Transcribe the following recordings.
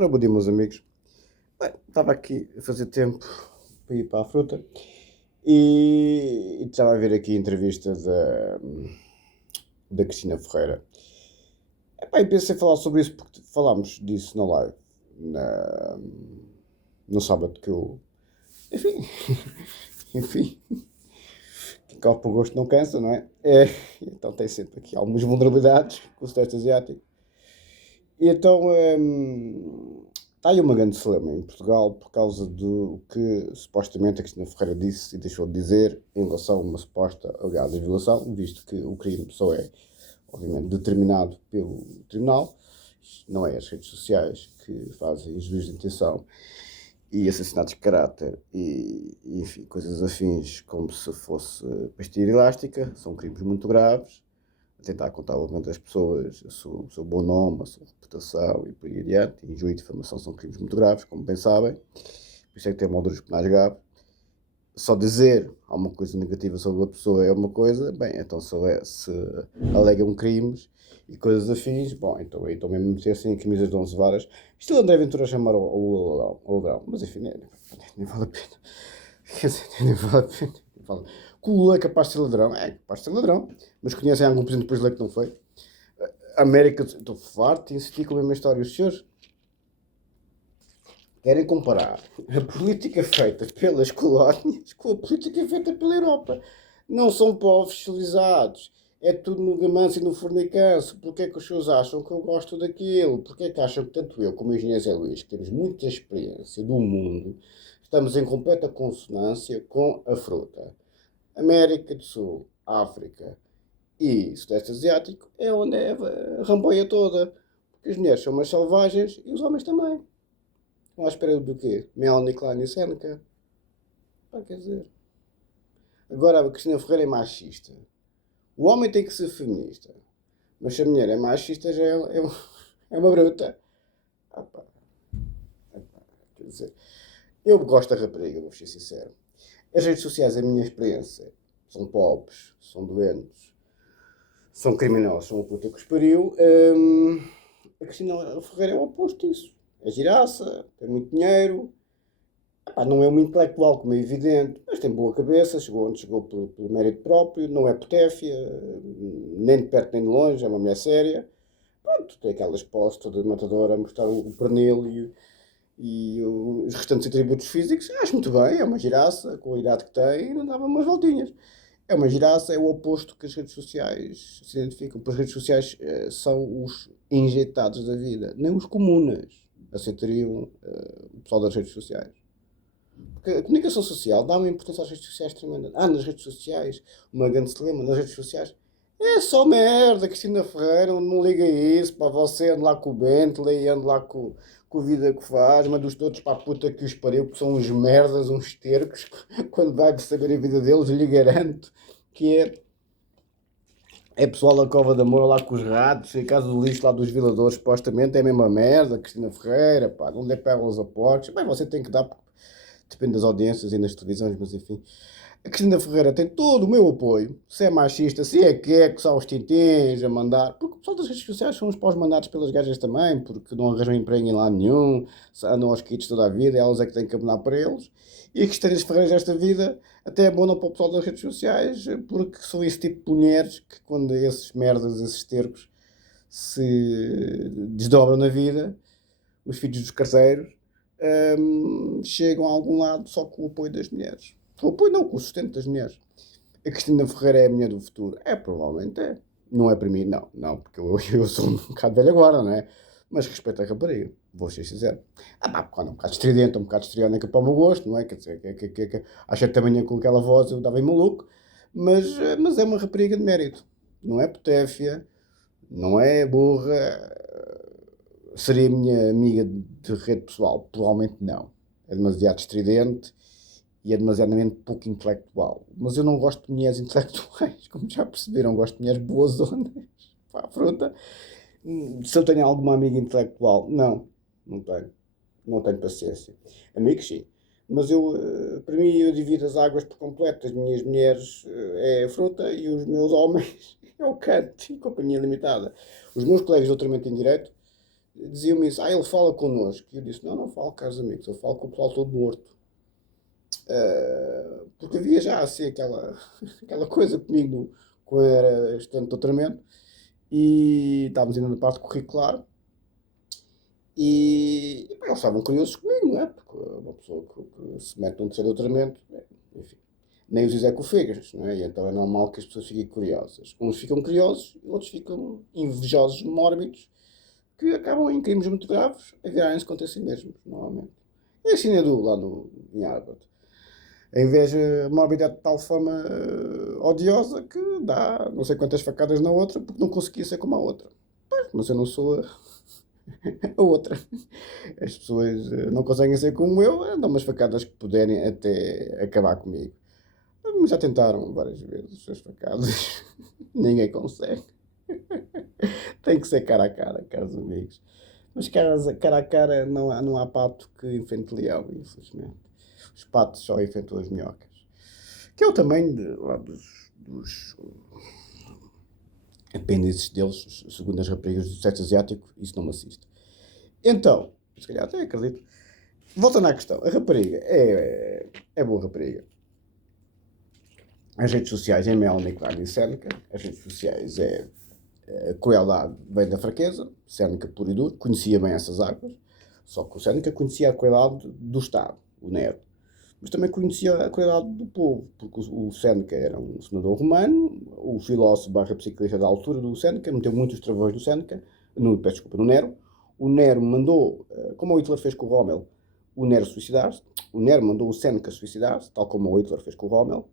Ora, bom dia, meus amigos. Bem, estava aqui a fazer tempo para ir para a fruta e estava a ver aqui a entrevista da Cristina Ferreira. Epá, e pensei em falar sobre isso porque falámos disso na live na- no sábado que eu. Enfim, enfim, quem corre para o gosto não cansa, não é? Então tem sempre aqui algumas vulnerabilidades com o Sudeste Asiático. E então está aí uma grande celeuma em Portugal por causa do que supostamente a Cristina Ferreira disse e deixou de dizer em relação a uma suposta alegada violação, visto que o crime só é, obviamente, determinado pelo tribunal, não é as redes sociais que fazem juízo de intenção e assassinatos de caráter e, enfim, coisas afins como se fosse pastilha elástica, são crimes muito graves a tentar contar ao das pessoas o seu bom nome, a sua reputação e por aí adiante. Injúria e difamação são crimes muito graves, como bem sabem. Por isso é que tem molduras penais graves. Só dizer alguma coisa negativa sobre a pessoa é uma coisa, bem, então se alegam crimes e coisas afins, bom, então mesmo meter assim camisas de 11 varas, estilo André Ventura a chamar ao ladrão, mas enfim, nem vale a pena. Quer dizer, nem vale a pena. Que o Lula é capaz de ser ladrão, é capaz de ser ladrão, mas conhecem algum presidente brasileiro que não foi? A América, estou farto de insistir com a mesma história. Os senhores querem comparar a política feita pelas colónias com a política feita pela Europa. Não são povos civilizados. É tudo no gamanço e no fornicanço. Porquê é que os senhores acham que eu gosto daquilo? Porquê é que acham que tanto eu como o engenheiro Zé Luís, que temos muita experiência do mundo, estamos em completa consonância com a fruta? América do Sul, África e Sudeste Asiático é onde é a ramboia toda. Porque as mulheres são mais selvagens e os homens também. Estão à espera do quê? Melanie Klein e Seneca? Pá, quer dizer. Agora a Cristina Ferreira é machista. O homem tem que ser feminista. Mas se a mulher é machista, já é uma bruta. Ah, pá. Quer dizer, eu gosto da rapariga, vou ser sincero. As redes sociais, a minha experiência, são pobres, são doentes, são criminosos, são a puta que os pariu. A Cristina Ferreira é o oposto disso. É giraça, tem muito dinheiro. Epá, não é uma intelectual, como é evidente, mas tem boa cabeça, chegou onde chegou pelo mérito próprio, não é potéfia, nem de perto nem de longe, é uma mulher séria. Pronto, tem aquelas poses toda matadora a mostrar o pernil e os restantes atributos físicos. Acho muito bem, é uma giraça, com a idade que tem, não dava umas voltinhas. É uma giraça, é o oposto que as redes sociais se identificam, porque as redes sociais são os injetados da vida, nem os comunas aceitariam o pessoal das redes sociais. Porque a comunicação social dá uma importância às redes sociais tremenda. Nas redes sociais, uma grande celema nas redes sociais. É só merda, Cristina Ferreira, não liga isso, para você anda lá com o Bentley, anda lá com a vida que faz, manda os todos para a puta que os pariu, que são uns merdas, uns tercos, quando vai saber a vida deles, lhe garanto que é pessoal da Cova da Moura lá com os ratos, em casa do lixo lá dos violadores, supostamente é a mesma merda, Cristina Ferreira, pá, não dê pérolas a porcos, bem, você tem que dar, depende das audiências e nas televisões, mas enfim. A Cristina Ferreira tem todo o meu apoio. Se é machista, se é que só os tintins a mandar. Porque o pessoal das redes sociais são os pós mandados pelas gajas também, porque não arranjam emprego em lado nenhum, andam aos kits toda a vida, elas é que têm que abonar para eles. E a Cristina Ferreira desta vida até abonam para o pessoal das redes sociais, porque são esse tipo de mulheres que, quando esses merdas, esses tercos, se desdobram na vida, os filhos dos carteiros, chegam a algum lado só com o apoio das mulheres. Com o apoio não, com o sustento das mulheres. A Cristina Ferreira é a mulher do futuro? É, provavelmente é. Não é para mim, não, porque eu sou um bocado velha guarda, não é? Mas respeito a rapariga, vou ser sincero. Pá, quando é um bocado estridente, um bocado estridente para o meu gosto, não é? Quer dizer, às 7 da manhã com aquela voz eu dava em maluco, mas é uma rapariga de mérito. Não é potéfia, não é burra, seria minha amiga de rede pessoal? Provavelmente não. É demasiado estridente e é demasiadamente pouco intelectual. Mas eu não gosto de mulheres intelectuais, como já perceberam, gosto de mulheres boas zonas. Pá, fruta. Se eu tenho alguma amiga intelectual, não tenho. Não tenho paciência. Amigos, sim. Mas para mim, eu divido as águas por completo. As minhas mulheres é a fruta e os meus homens é o canto e companhia limitada. Os meus colegas de doutoramento em Direito diziam-me isso, ele fala connosco. E eu disse, não falo, caros amigos, eu falo com o pessoal todo morto. Porque havia já assim aquela coisa comigo quando eu era estudante de doutoramento e estávamos ainda na parte curricular e pá, eles estavam curiosos comigo, não é? Porque uma pessoa que se mete num terceiro doutoramento, enfim, nem os Zé Fegas, não é? E então é normal que as pessoas fiquem curiosas. Uns ficam curiosos, outros ficam invejosos, mórbidos, que acabam em crimes muito graves a virarem-se contra si mesmos, normalmente. É assim Edu, lá em Harvard. A inveja mórbida é de tal forma odiosa que dá não sei quantas facadas na outra porque não conseguia ser como a outra. Pois, mas eu não sou a outra. As pessoas não conseguem ser como eu, dão umas facadas que puderem até acabar comigo. Mas já tentaram várias vezes as suas facadas. Ninguém consegue. Tem que ser cara a cara, caros amigos. Mas cara a cara não há pato que enfrente leão, infelizmente. Os patos só enfrentam as minhocas. Que é o tamanho lá dos apêndices deles, segundo as raparigas do sexo asiático, isso não me assiste. Então, se calhar até acredito. Voltando à questão, a rapariga é boa rapariga. As redes sociais é Melanie Klein e Seneca. As redes sociais a crueldade vem da fraqueza, Seneca puro e duro, conhecia bem essas águas, só que o Seneca conhecia a crueldade do Estado, o Nero. Mas também conhecia a crueldade do povo, porque o Seneca era um senador romano, o filósofo barra psicanalista da altura do Seneca, meteu muitos travões no Seneca, peço desculpa, no Nero. O Nero mandou, como o Hitler fez com o Rommel, o Nero suicidar-se. O Nero mandou o Seneca suicidar-se, tal como o Hitler fez com o Rommel.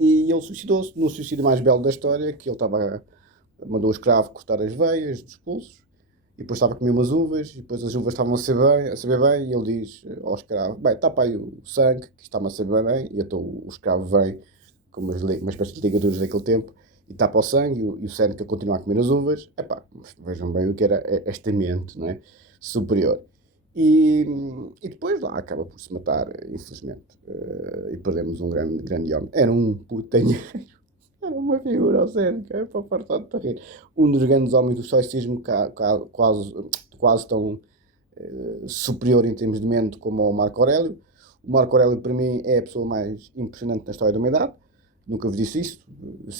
E ele suicidou-se no suicídio mais belo da história, que ele mandou o escravo cortar as veias dos pulsos, e depois estava a comer umas uvas, e depois as uvas estavam a saber bem, e ele diz ao escravo, bem, tapa aí o sangue, que está-me a saber bem, e então o escravo vem com uma espécie de ligaduras daquele tempo, e tapa o sangue, e o Seneca continua a comer as uvas. Epá, vejam bem o que era esta mente, não é? Superior. E, e depois lá acaba por se matar, infelizmente, e perdemos um grande homem. Era um putanheiro. Era uma figura ao Seneca, é para fartar de rir. Um dos grandes homens do estoicismo, quase tão superior em termos de mente como o Marco Aurélio. O Marco Aurélio, para mim, é a pessoa mais impressionante na história da humanidade. Nunca vos disse isso.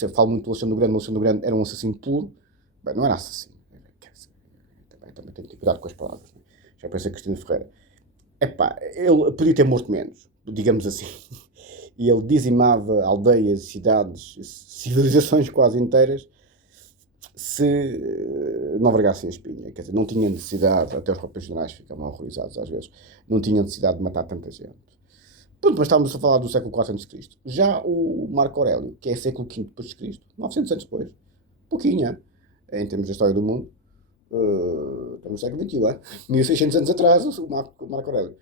Eu falo muito do Alexandre o Grande, o Alexandre o Grande era um assassino puro. Bem, não era assassino. Também tenho que ter cuidado com as palavras. Né? Já pensei Cristina Ferreira. Epá, ele podia ter morto menos, digamos assim. E ele dizimava aldeias, cidades, civilizações quase inteiras, se não vergassem a espinha. Quer dizer, não tinha necessidade, até os próprios generais ficavam horrorizados às vezes, não tinha necessidade de matar tanta gente. Pronto, mas estávamos a falar do século IV a.C. Já o Marco Aurélio, que é século V depois de Cristo, 900 anos depois, pouquinho, em termos da história do mundo, estamos no século XXI, 1600 anos atrás, o Marco Aurélio.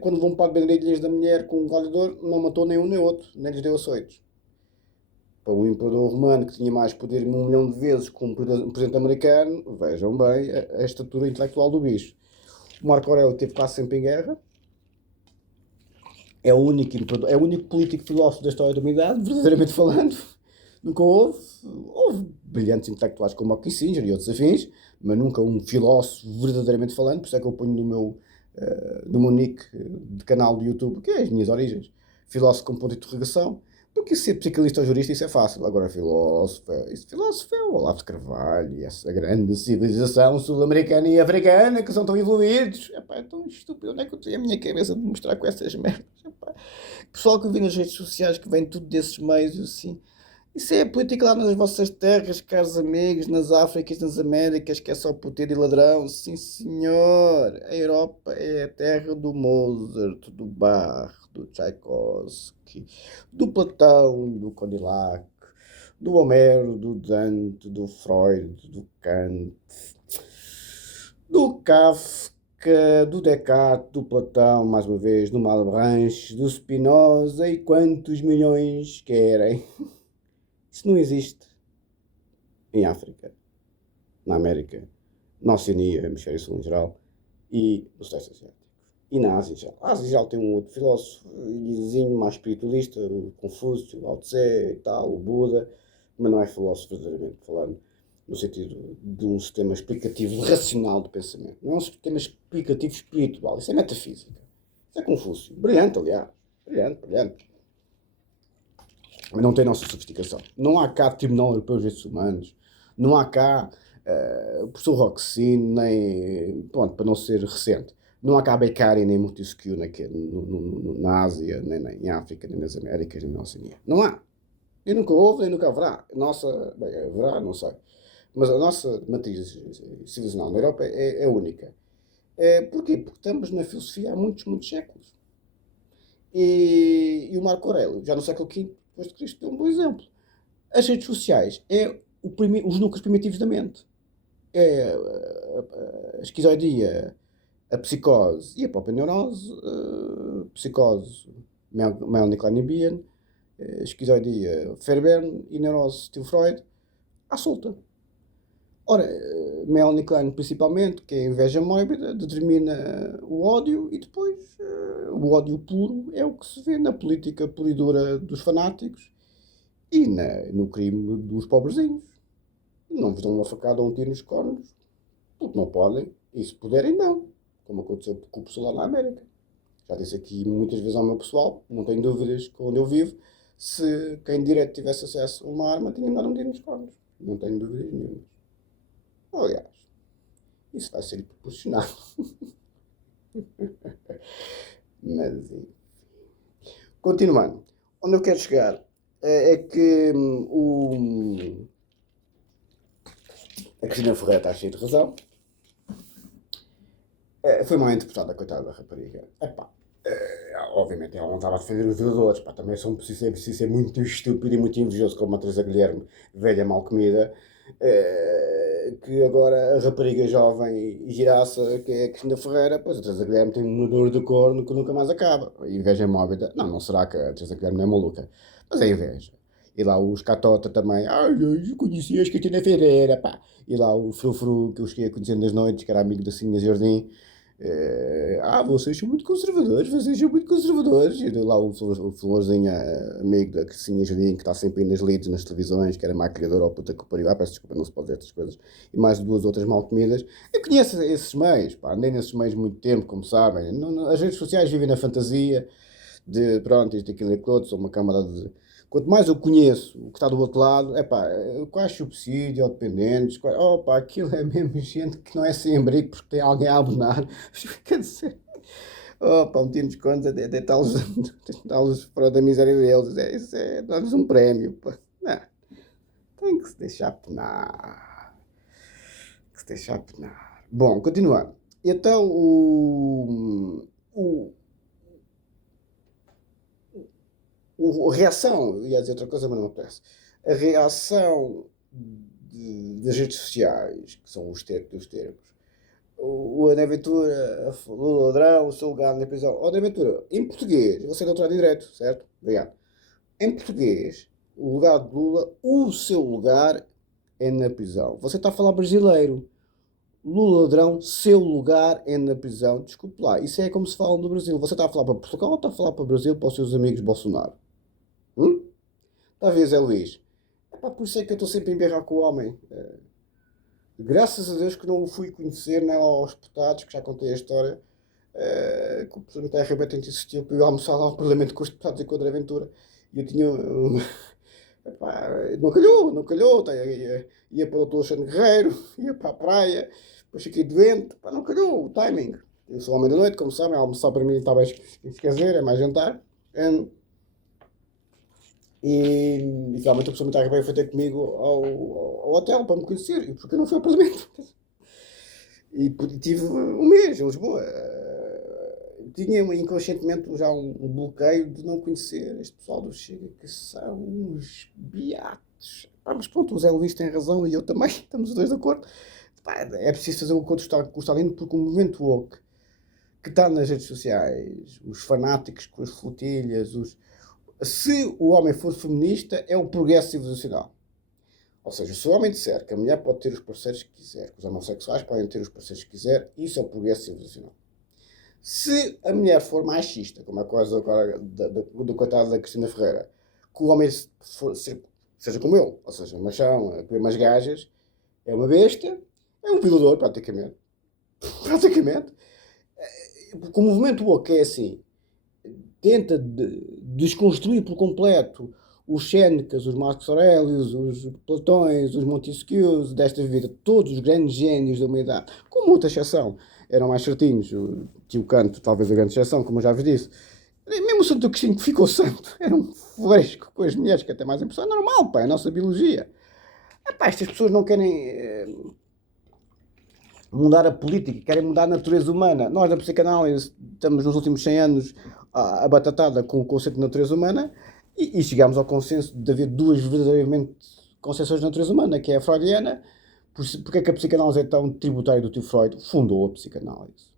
Quando vão para Benedilhas da Mulher com um gladiador, não matou nem um nem outro, nem lhes deu açoites. Para um imperador romano que tinha mais poder 1 milhão de vezes que um presidente americano, vejam bem a estatura intelectual do bicho. O Marco Aurélio esteve quase sempre em guerra. É o único político filósofo da história da humanidade, verdadeiramente falando. Nunca houve brilhantes intelectuais como o Kissinger e outros afins, mas nunca um filósofo verdadeiramente falando, por isso é que eu ponho no meu nick de canal do YouTube, que é as minhas origens, filósofo com ponto de interrogação, porque ser psicanalista ou jurista isso é fácil, agora filósofo é o Olavo de Carvalho e essa grande civilização sul-americana e africana que são tão evoluídos. Epá, é tão estúpido, onde é que eu tenho a minha cabeça de mostrar com essas merdas? Epá. Pessoal que eu vi nas redes sociais que vem tudo desses meios assim. Isso é a política lá nas vossas terras, caros amigos, nas Áfricas, nas Américas, que é só puteiro e ladrão. Sim, senhor. A Europa é a terra do Mozart, do Bach, do Tchaikovsky, do Platão, do Cadillac, do Homero, do Dante, do Freud, do Kant, do Kafka, do Descartes, do Platão, mais uma vez, do Malebranche, do Spinoza e quantos milhões querem. Isso não existe em África, na América, na Oceania, Hemisfério Sul em geral, e no Sudeste Asiático. E na Ásia já. A Ásia já tem um outro filósofo, mais espiritualista, o Confúcio, o Lao Tse e tal, o Buda, mas não é filósofo verdadeiramente falando. no sentido de um sistema explicativo racional do pensamento. Não é um sistema explicativo espiritual. Isso é metafísica. Isso é Confúcio. Brilhante, aliás. Brilhante, brilhante. Mas não tem nossa sofisticação. Não há cá Tribunal Europeu dos Direitos Humanos. Não há cá o professor Roxine, nem... Pronto, para não ser recente. Não há cá Beccari nem Montesquieu na Ásia, nem em África, nem nas Américas, nem na Oceania. Não há. E nunca houve, nem nunca haverá. Nossa, bem, haverá, não sei. Mas a nossa matriz civilizacional na Europa é única. Porquê? Porque estamos na filosofia há muitos, muitos séculos. E o Marco Aurélio, já no século V depois de Cristo, deu um bom exemplo. As redes sociais é os núcleos primitivos da mente. É a esquizoidia, a psicose e a própria neurose. Psicose, Melanie Klein-Nebien, esquizoidia, Fairbairn e neurose, estilo Freud, à solta. Ora, Melanie Klein principalmente, que é a inveja mórbida, determina o ódio e depois o ódio puro é o que se vê na política pura e dura dos fanáticos e no crime dos pobrezinhos. Não vos dão uma facada ou um tiro nos cornos, porque não podem, e se puderem não, como aconteceu com o pessoal lá na América. Já disse aqui muitas vezes ao meu pessoal, não tenho dúvidas que onde eu vivo, se quem direito tivesse acesso a uma arma, tinha dado um tiro nos cornos. Não tenho dúvidas nenhuma. Aliás, isso vai ser proporcional. Mas, enfim. Continuando. Onde eu quero chegar é que a Cristina Ferreira está cheia de razão. Foi mal interpretada, coitada da rapariga. Obviamente ela não estava a defender os violadores. Também são preciso ser muito estúpido e muito invejoso como a Teresa Guilherme, velha mal comida. Que agora a rapariga jovem e giraça, que é a Cristina Ferreira, pois a Teresa Guilherme tem uma dor de corno que nunca mais acaba. A inveja é mórbida. Não será que a Teresa Guilherme não é maluca. Mas é inveja. E lá os Catota também. Eu conheci a Cristina Ferreira, pá. E lá o Frufru, que eu cheguei a conhecer nas noites, que era amigo da Sinha Jardim. Vocês são muito conservadores, E lá o Florzinho, amigo da Cristina Jardim, que está sempre aí nas leads, nas televisões, que era maquilhador ou puta que pariu. Peço desculpa, não se pode dizer estas coisas. E mais duas outras mal comidas. Eu conheço esses meios, andei nesses meios muito tempo, como sabem. As redes sociais vivem na fantasia de, pronto, isto, aquilo e aquilo outro, sou uma câmara de... Quanto mais eu conheço o que está do outro lado, quais subsídios ou dependentes, aquilo é mesmo gente que não é sem abrigo porque tem alguém a abonar. Quer dizer, metiam-nos conta, deitá-los fora da miséria deles, isso é dar-lhes um prémio, pá. Não, tem que se deixar penar. Bom, continuando. Então, a reação, ia dizer outra coisa, mas não aparece. A reação das redes sociais, que são os tercos dos tercos. O André Ventura, o ladrão, o seu lugar na prisão. O André Ventura, em português, você é doutorado em Direito, certo? Obrigado. Em português, o lugar de Lula, o seu lugar é na prisão. Você está a falar brasileiro. Lula ladrão, seu lugar é na prisão. Desculpe lá, isso é como se fala no Brasil. Você está a falar para Portugal ou está a falar para o Brasil, para os seus amigos Bolsonaro? Está a ver, Zé Luís? Por isso é que eu estou sempre a emberrar com o homem. Graças a Deus que não o fui conhecer, nem aos deputados, que já contei a história, que o Presidente da RB insistiu para eu almoçar lá ao Parlamento com os deputados e com a André Ventura. E eu tinha... não calhou, ia para o Dr. Alexandre Guerreiro, ia para a praia, depois fiquei doente, não calhou o timing. Eu sou homem da noite, como sabem, almoçar para mim está bem esquecer, é mais jantar. E finalmente a pessoa da RB foi ter comigo ao hotel para me conhecer, porque eu não fui ao Parlamento. E tive um mês em Lisboa. Tinha inconscientemente já um bloqueio de não conhecer este pessoal do Chega, que são uns beatos. Mas pronto, o Zé Luís tem razão e eu também, estamos os dois de acordo. É preciso fazer o acordo com o Stalin, porque o movimento woke que está nas redes sociais, os fanáticos com as flotilhas, se o homem for feminista, é o progresso civilizacional. Ou seja, se o homem disser que a mulher pode ter os parceiros que quiser, que os homossexuais podem ter os parceiros que quiser, isso é o progresso civilizacional. Se a mulher for machista, como é a coisa agora do coitado da Cristina Ferreira, que o homem seja como eu, ou seja, machão, comer umas gajas, é uma besta, é um violador, praticamente. Praticamente. Porque o movimento woke é assim, tenta desconstruir por completo os Sénecas, os Marcos Aurelius, os Platões, os Montesquieux desta vida, todos os grandes génios da humanidade, com muita exceção. Eram mais certinhos, o tio Canto, talvez a grande exceção, como eu já vos disse. Mesmo o Santo Agostinho que ficou santo, era um fresco com as mulheres, que até mais impressão. É normal, pá, é a nossa biologia. Epá, estas pessoas não querem mudar a política, querem mudar a natureza humana. Nós, da psicanálise, estamos nos últimos 100 anos a batatada com o conceito de natureza humana e chegámos ao consenso de haver duas verdadeiramente concepções de natureza humana, que é a freudiana. Porque é que a psicanálise é tão tributária do tio Freud? Fundou a psicanálise.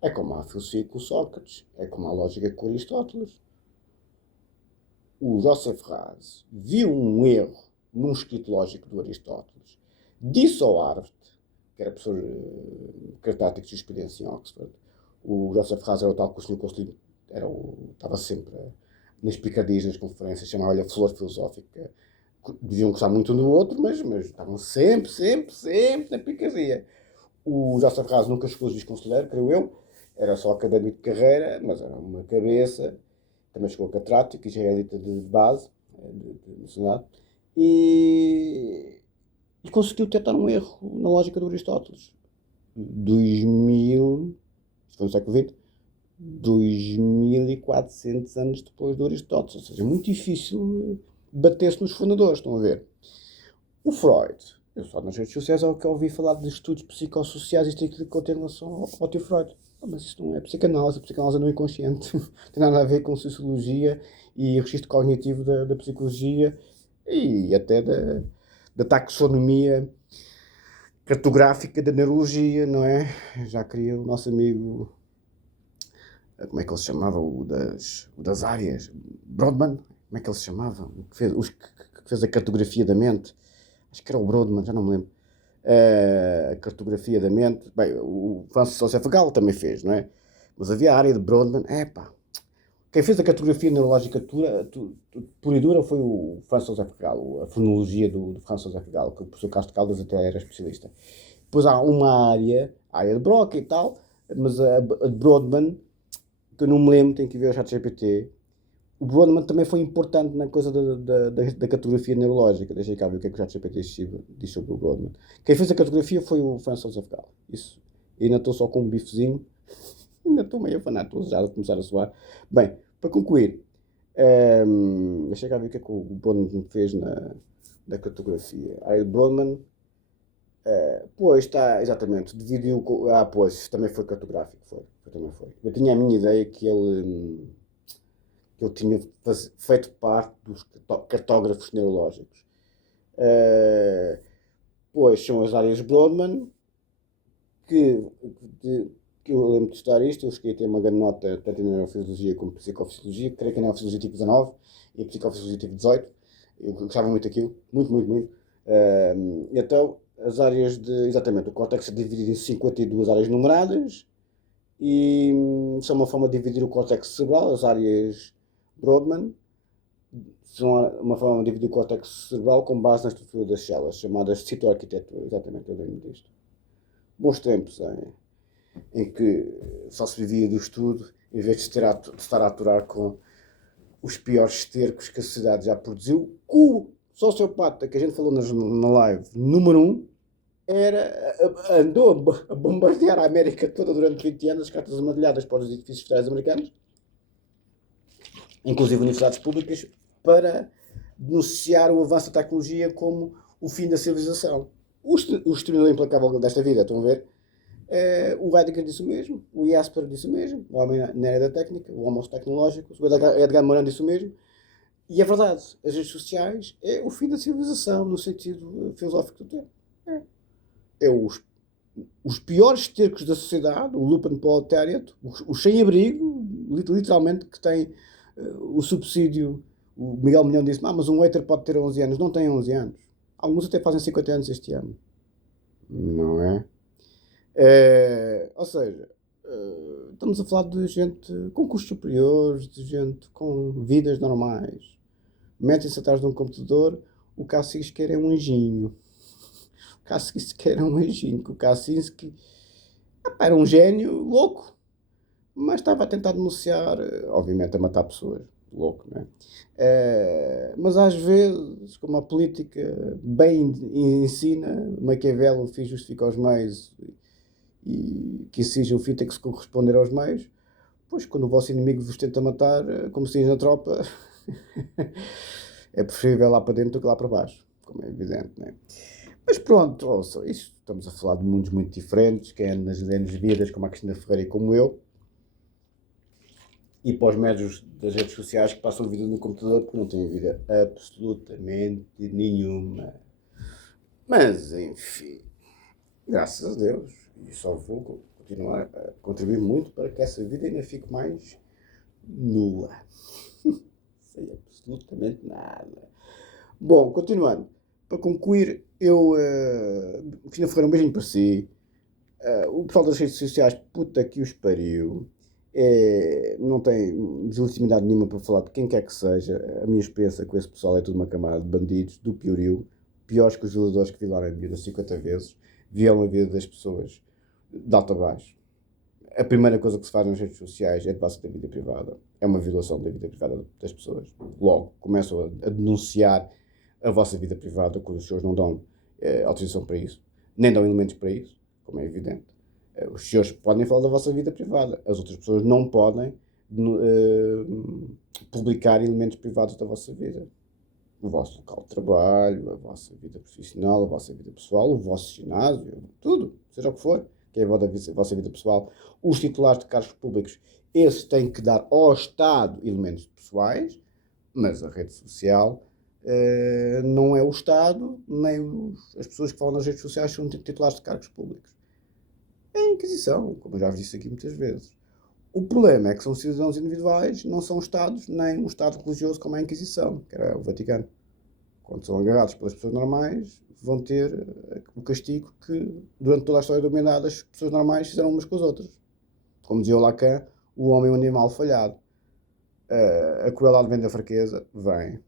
É como a filosofia com Sócrates, é como a lógica com Aristóteles. O Joseph Raz viu um erro num escrito lógico do Aristóteles, disse ao Harvard, que era professor catedrático de jurisprudência em Oxford. O Joseph Raz era o tal que o Sr. Conselheiro estava sempre nas picadias, nas conferências, chamava-lhe a flor filosófica. Deviam gostar muito um do outro, mas estavam sempre na picadia. O Joseph Raz nunca chegou a juiz conselheiro, creio eu, era só académico de carreira, mas era uma cabeça. Também chegou a catedrático, israelita de base, de nacionalidade, e conseguiu detectar um erro na lógica do Aristóteles. 2000, isto foi no século XX, 2400 anos depois do Aristóteles. Ou seja, é muito difícil bater-se nos fundadores, estão a ver? O Freud, eu só nas redes sociais é o que ouvi falar de estudos psicossociais e isto é aquilo que eu tenho em relação ao tio Freud. Mas isso não é psicanálise, a psicanálise é no inconsciente. Não tem nada a ver com sociologia e o registro cognitivo da psicologia e até da taxonomia cartográfica da neurologia, não é? Já queria o nosso amigo, como é que ele se chamava? O das áreas, Brodmann, como é que ele se chamava? Que fez a cartografia da mente. Acho que era o Brodmann, já não me lembro. A cartografia da mente. Bem, o Francis Joseph Gall também fez, não é? Mas havia a área de Brodmann. Quem fez a cartografia neurológica pura e dura foi o Francis Joseph Gall, a fonologia do Francis Joseph Gall, que o professor Castro Caldas até era especialista. Depois há uma área, a área de Broca e tal, mas a de Brodmann, que eu não me lembro, tenho que ver o ChatGPT. O Brodmann também foi importante na coisa da cartografia neurológica. Deixa cá ver o que é que o ChatGPT diz sobre o Brodmann. Quem fez a cartografia foi o Francis Joseph Gall. Isso. E ainda estou só com um bifezinho. Ainda estou meio afanado, já a começar a suar. Bem, para concluir, deixa cá ver o que é que o Brodmann fez na cartografia. Aí o Brodmann, pois está, exatamente, dividiu. Pois, também foi cartográfico, também foi. Eu tinha a minha ideia que ele tinha feito parte dos cartógrafos neurológicos. Pois são as áreas Brodmann, que eu lembro de estudar isto. Eu cheguei a ter uma grande nota tanto em neurofisiologia como em psicofisiologia, creio que em neurofisiologia tipo 19 e em psicofisiologia tipo 18. Eu gostava muito daquilo, muito. Então, as áreas exatamente, o córtex é dividido em 52 áreas numeradas e são uma forma de dividir o córtex cerebral. As áreas Brodmann são uma forma de dividir o córtex cerebral com base na estrutura das células, chamadas citoarquitetura. Exatamente, eu lembro disto. Bons tempos em que só se vivia do estudo, em vez de estar a aturar com os piores estercos que a sociedade já produziu. O sociopata que a gente falou na live número 1 andou a bombardear a América toda durante 20 anos, as cartas amarelhadas para os edifícios federais americanos, inclusive universidades públicas, para denunciar o avanço da tecnologia como o fim da civilização. O exterminador implacável desta vida, estão a ver? O Heidegger disse o mesmo, o Jasper disse o mesmo, o homem na era da técnica, o homo tecnológico, o Edgar Morin disse o mesmo. E é verdade, as redes sociais é o fim da civilização, no sentido filosófico do termo. Os piores estercos da sociedade, o lumpenproletariat, os sem-abrigo, literalmente, que têm o subsídio. O Miguel Milhão disse, mas um hater pode ter 11 anos. Não tem 11 anos. Alguns até fazem 50 anos este ano. Não é? Ou seja, estamos a falar de gente com custos superiores, de gente com vidas normais. Metem-se atrás de um computador, o Cassis quer é um anjinho. O Kaczynski era um anjinho, que o Kaczynski era um gênio louco, mas estava a tentar denunciar, obviamente a matar pessoas, louco, não é? Mas às vezes, como a política bem ensina, Maquiavel, o fim justifica os meios e que seja o fim tem que se corresponder aos meios, pois quando o vosso inimigo vos tenta matar, como se diz na tropa, é preferível lá para dentro do que lá para baixo, como é evidente, não é? Mas pronto, ouça, isto, estamos a falar de mundos muito diferentes, quem é nas vidas, como a Cristina Ferreira e como eu, e para os médios das redes sociais que passam a vida no computador porque não têm vida absolutamente nenhuma. Mas, enfim, graças a Deus, e só vou continuar a contribuir muito para que essa vida ainda fique mais nula. Sem absolutamente nada. Bom, continuando. Para concluir, Cristina Ferreira, um beijinho para si. O pessoal das redes sociais, puta que os pariu. Não tem legitimidade nenhuma para falar de quem quer que seja. A minha experiência com esse pessoal é tudo uma camada de bandidos, do piorio, piores que os violadores que violaram a vida 50 vezes, violam a vida das pessoas de alto a baixo. A primeira coisa que se faz nas redes sociais é debate da vida privada. É uma violação da vida privada das pessoas. Logo, começam a denunciar a vossa vida privada, quando os senhores não dão autorização para isso, nem dão elementos para isso, como é evidente. Os senhores podem falar da vossa vida privada, as outras pessoas não podem publicar elementos privados da vossa vida. O vosso local de trabalho, a vossa vida profissional, a vossa vida pessoal, o vosso ginásio, tudo, seja o que for, que é a vossa vida pessoal. Os titulares de cargos públicos, esses têm que dar ao Estado elementos pessoais, mas a rede social não é o Estado, nem as pessoas que falam nas redes sociais são titulares de cargos públicos. É a Inquisição, como eu já vos disse aqui muitas vezes. O problema é que são cidadãos individuais, não são Estados, nem um Estado religioso como a Inquisição, que era o Vaticano. Quando são agarrados pelas pessoas normais, vão ter o castigo que, durante toda a história da humanidade, as pessoas normais fizeram umas com as outras. Como dizia o Lacan, o homem é um animal falhado. A crueldade vem da fraqueza, vem.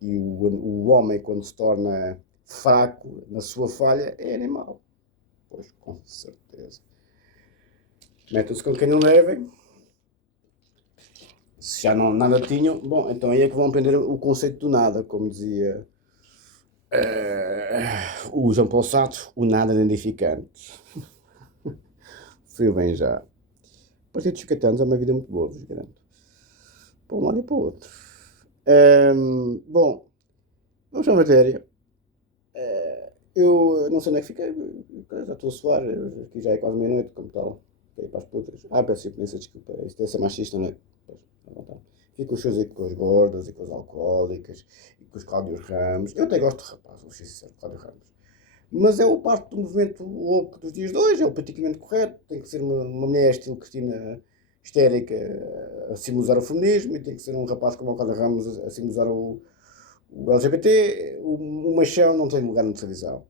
E o homem, quando se torna fraco na sua falha, é animal. Pois, com certeza. Metam-se com quem não devem. Se já não, nada tinham, bom, então aí é que vão aprender o conceito do nada, como dizia o João Paulo Sartre, o nada identificante. Fui bem já. A partir dos 50 anos é uma vida muito boa, vos garanto. Para um lado e para o outro. Bom, vamos à matéria. Eu não sei onde é que fiquei, já estou a suar, aqui já é quase meia-noite, como tal. Quero ir para as putas. Peço imensa desculpa, isto deve ser machista, não é? Fico com os seus aí com as gordas e com as alcoólicas e com os Cláudios Ramos. Eu até gosto de rapaz, vou ser sincero, Cláudio Ramos. Mas é o parte do movimento louco dos dias de hoje, é o politicamente correto, tem que ser uma mulher estilo Cristina histérica a simbolizar o feminismo e tem que ser um rapaz como o Cláudio Ramos a simbolizar o LGBT. O machão não tem lugar na televisão.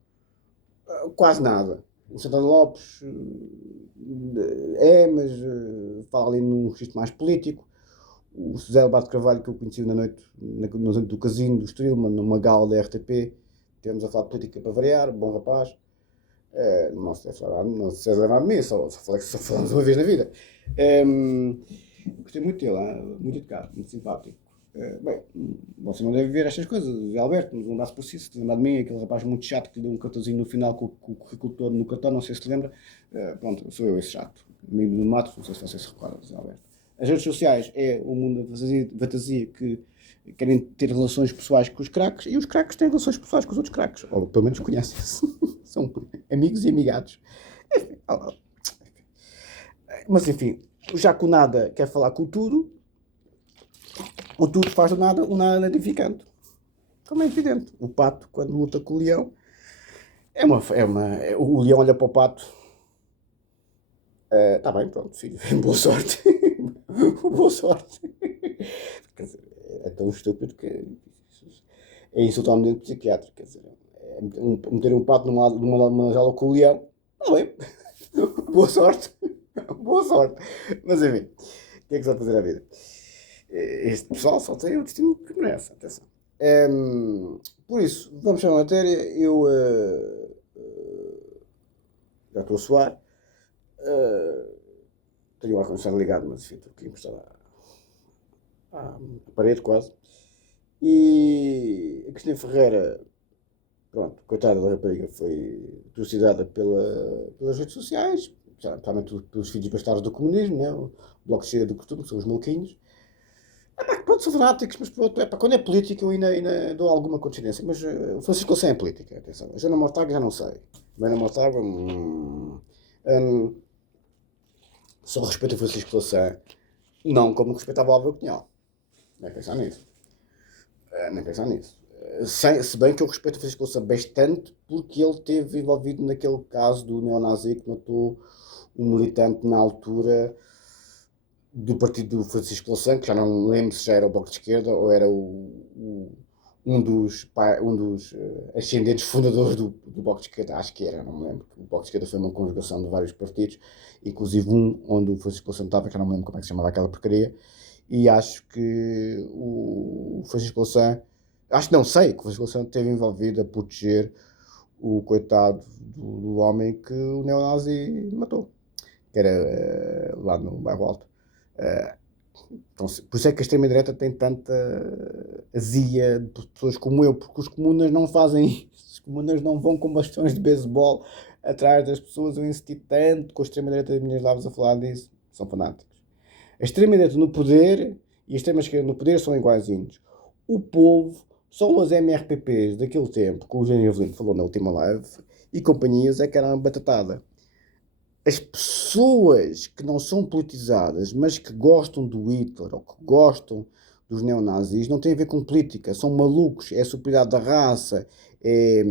Quase nada. O Santana Lopes mas fala ali num registro mais político. O José Alberto Carvalho, que eu conheci na noite do casino do Estoril, numa gala da RTP, tivemos a falar de política para variar, bom rapaz. Não se deve lembrar de mim, só falamos uma vez na vida. Gostei muito dele, muito educado, muito simpático. Bem, você não deve ver estas coisas, Alberto, mas lembrar-se por si, se te lembrar de mim, aquele rapaz muito chato que lhe deu um cartãozinho no final com o currículo todo no cartão, não sei se te lembra. Pronto, sou eu esse chato, amigo do Mato, não sei se você se recorda, Alberto. As redes sociais é um mundo de fantasia que querem ter relações pessoais com os craques e os craques têm relações pessoais com os outros craques, ou pelo menos conhecem-se. São amigos e amigados. Enfim, mas enfim, já que o nada quer falar com o tudo faz do nada um nada edificante. Como é evidente. O pato, quando luta com o leão, o leão olha para o pato. Está bem, pronto, filho, boa sorte. Boa sorte. Quer dizer, é tão estúpido que é insultar um doente psiquiátrico. Quer dizer, meter um pato numa jaula com o leão. Está bem. Boa sorte. Boa sorte. Mas enfim, o que é que se vai fazer à vida? Este pessoal só tem o destino que merece. Atenção. Por isso, vamos para a matéria. Eu já estou a suar. Uh, Tenho o ar-condicionado ligado, mas enfim, estou aqui encostado à parede quase. E a Cristina Ferreira, pronto, coitada da rapariga, foi trucidada pelas redes sociais, principalmente pelos filhos bastardos do comunismo, né? O bloco cheio do costume, que são os maluquinhos. Pronto, são fanáticos, mas pronto, quando é política eu ainda dou alguma continência. Mas o Francisco Louçã é política, atenção. A Joana Mortágua já não sei. A Joana Mortágua, só respeito o Francisco Louçã, não como respeitava o Álvaro Cunhal. Nem pensar nisso. Nem pensar nisso. Se bem que eu respeito o Francisco Louçã bastante porque ele esteve envolvido naquele caso do neonazi que matou um militante na altura do partido do Francisco Louçã, que já não me lembro se já era o Bloco de Esquerda ou era um dos ascendentes fundadores do Bloco de Esquerda, acho que era, não me lembro. O Bloco de Esquerda foi uma conjugação de vários partidos, inclusive um onde o Francisco Louçã estava, que já não me lembro como é que se chamava aquela porcaria, e acho que o Francisco Louçã, acho que não sei, que o Francisco Louçã esteve envolvido a proteger o coitado do homem que o neonazi matou, que era lá no bairro Alto. Então, por isso é que a extrema-direita tem tanta azia de pessoas como eu, porque os comunas não fazem isso. Os comunas não vão com bastões de beisebol atrás das pessoas. Eu insisti tanto com a extrema-direita das minhas lives a falar disso. São fanáticos. A extrema-direita no poder e a extrema-esquerda no poder são iguaizinhos. O povo são as MRPPs daquele tempo, que o Eugênio Avelino falou na última live, e companhias é que eram batatada. As pessoas que não são politizadas, mas que gostam do Hitler ou que gostam dos neonazis, não têm a ver com política, são malucos, é a superioridade da raça, é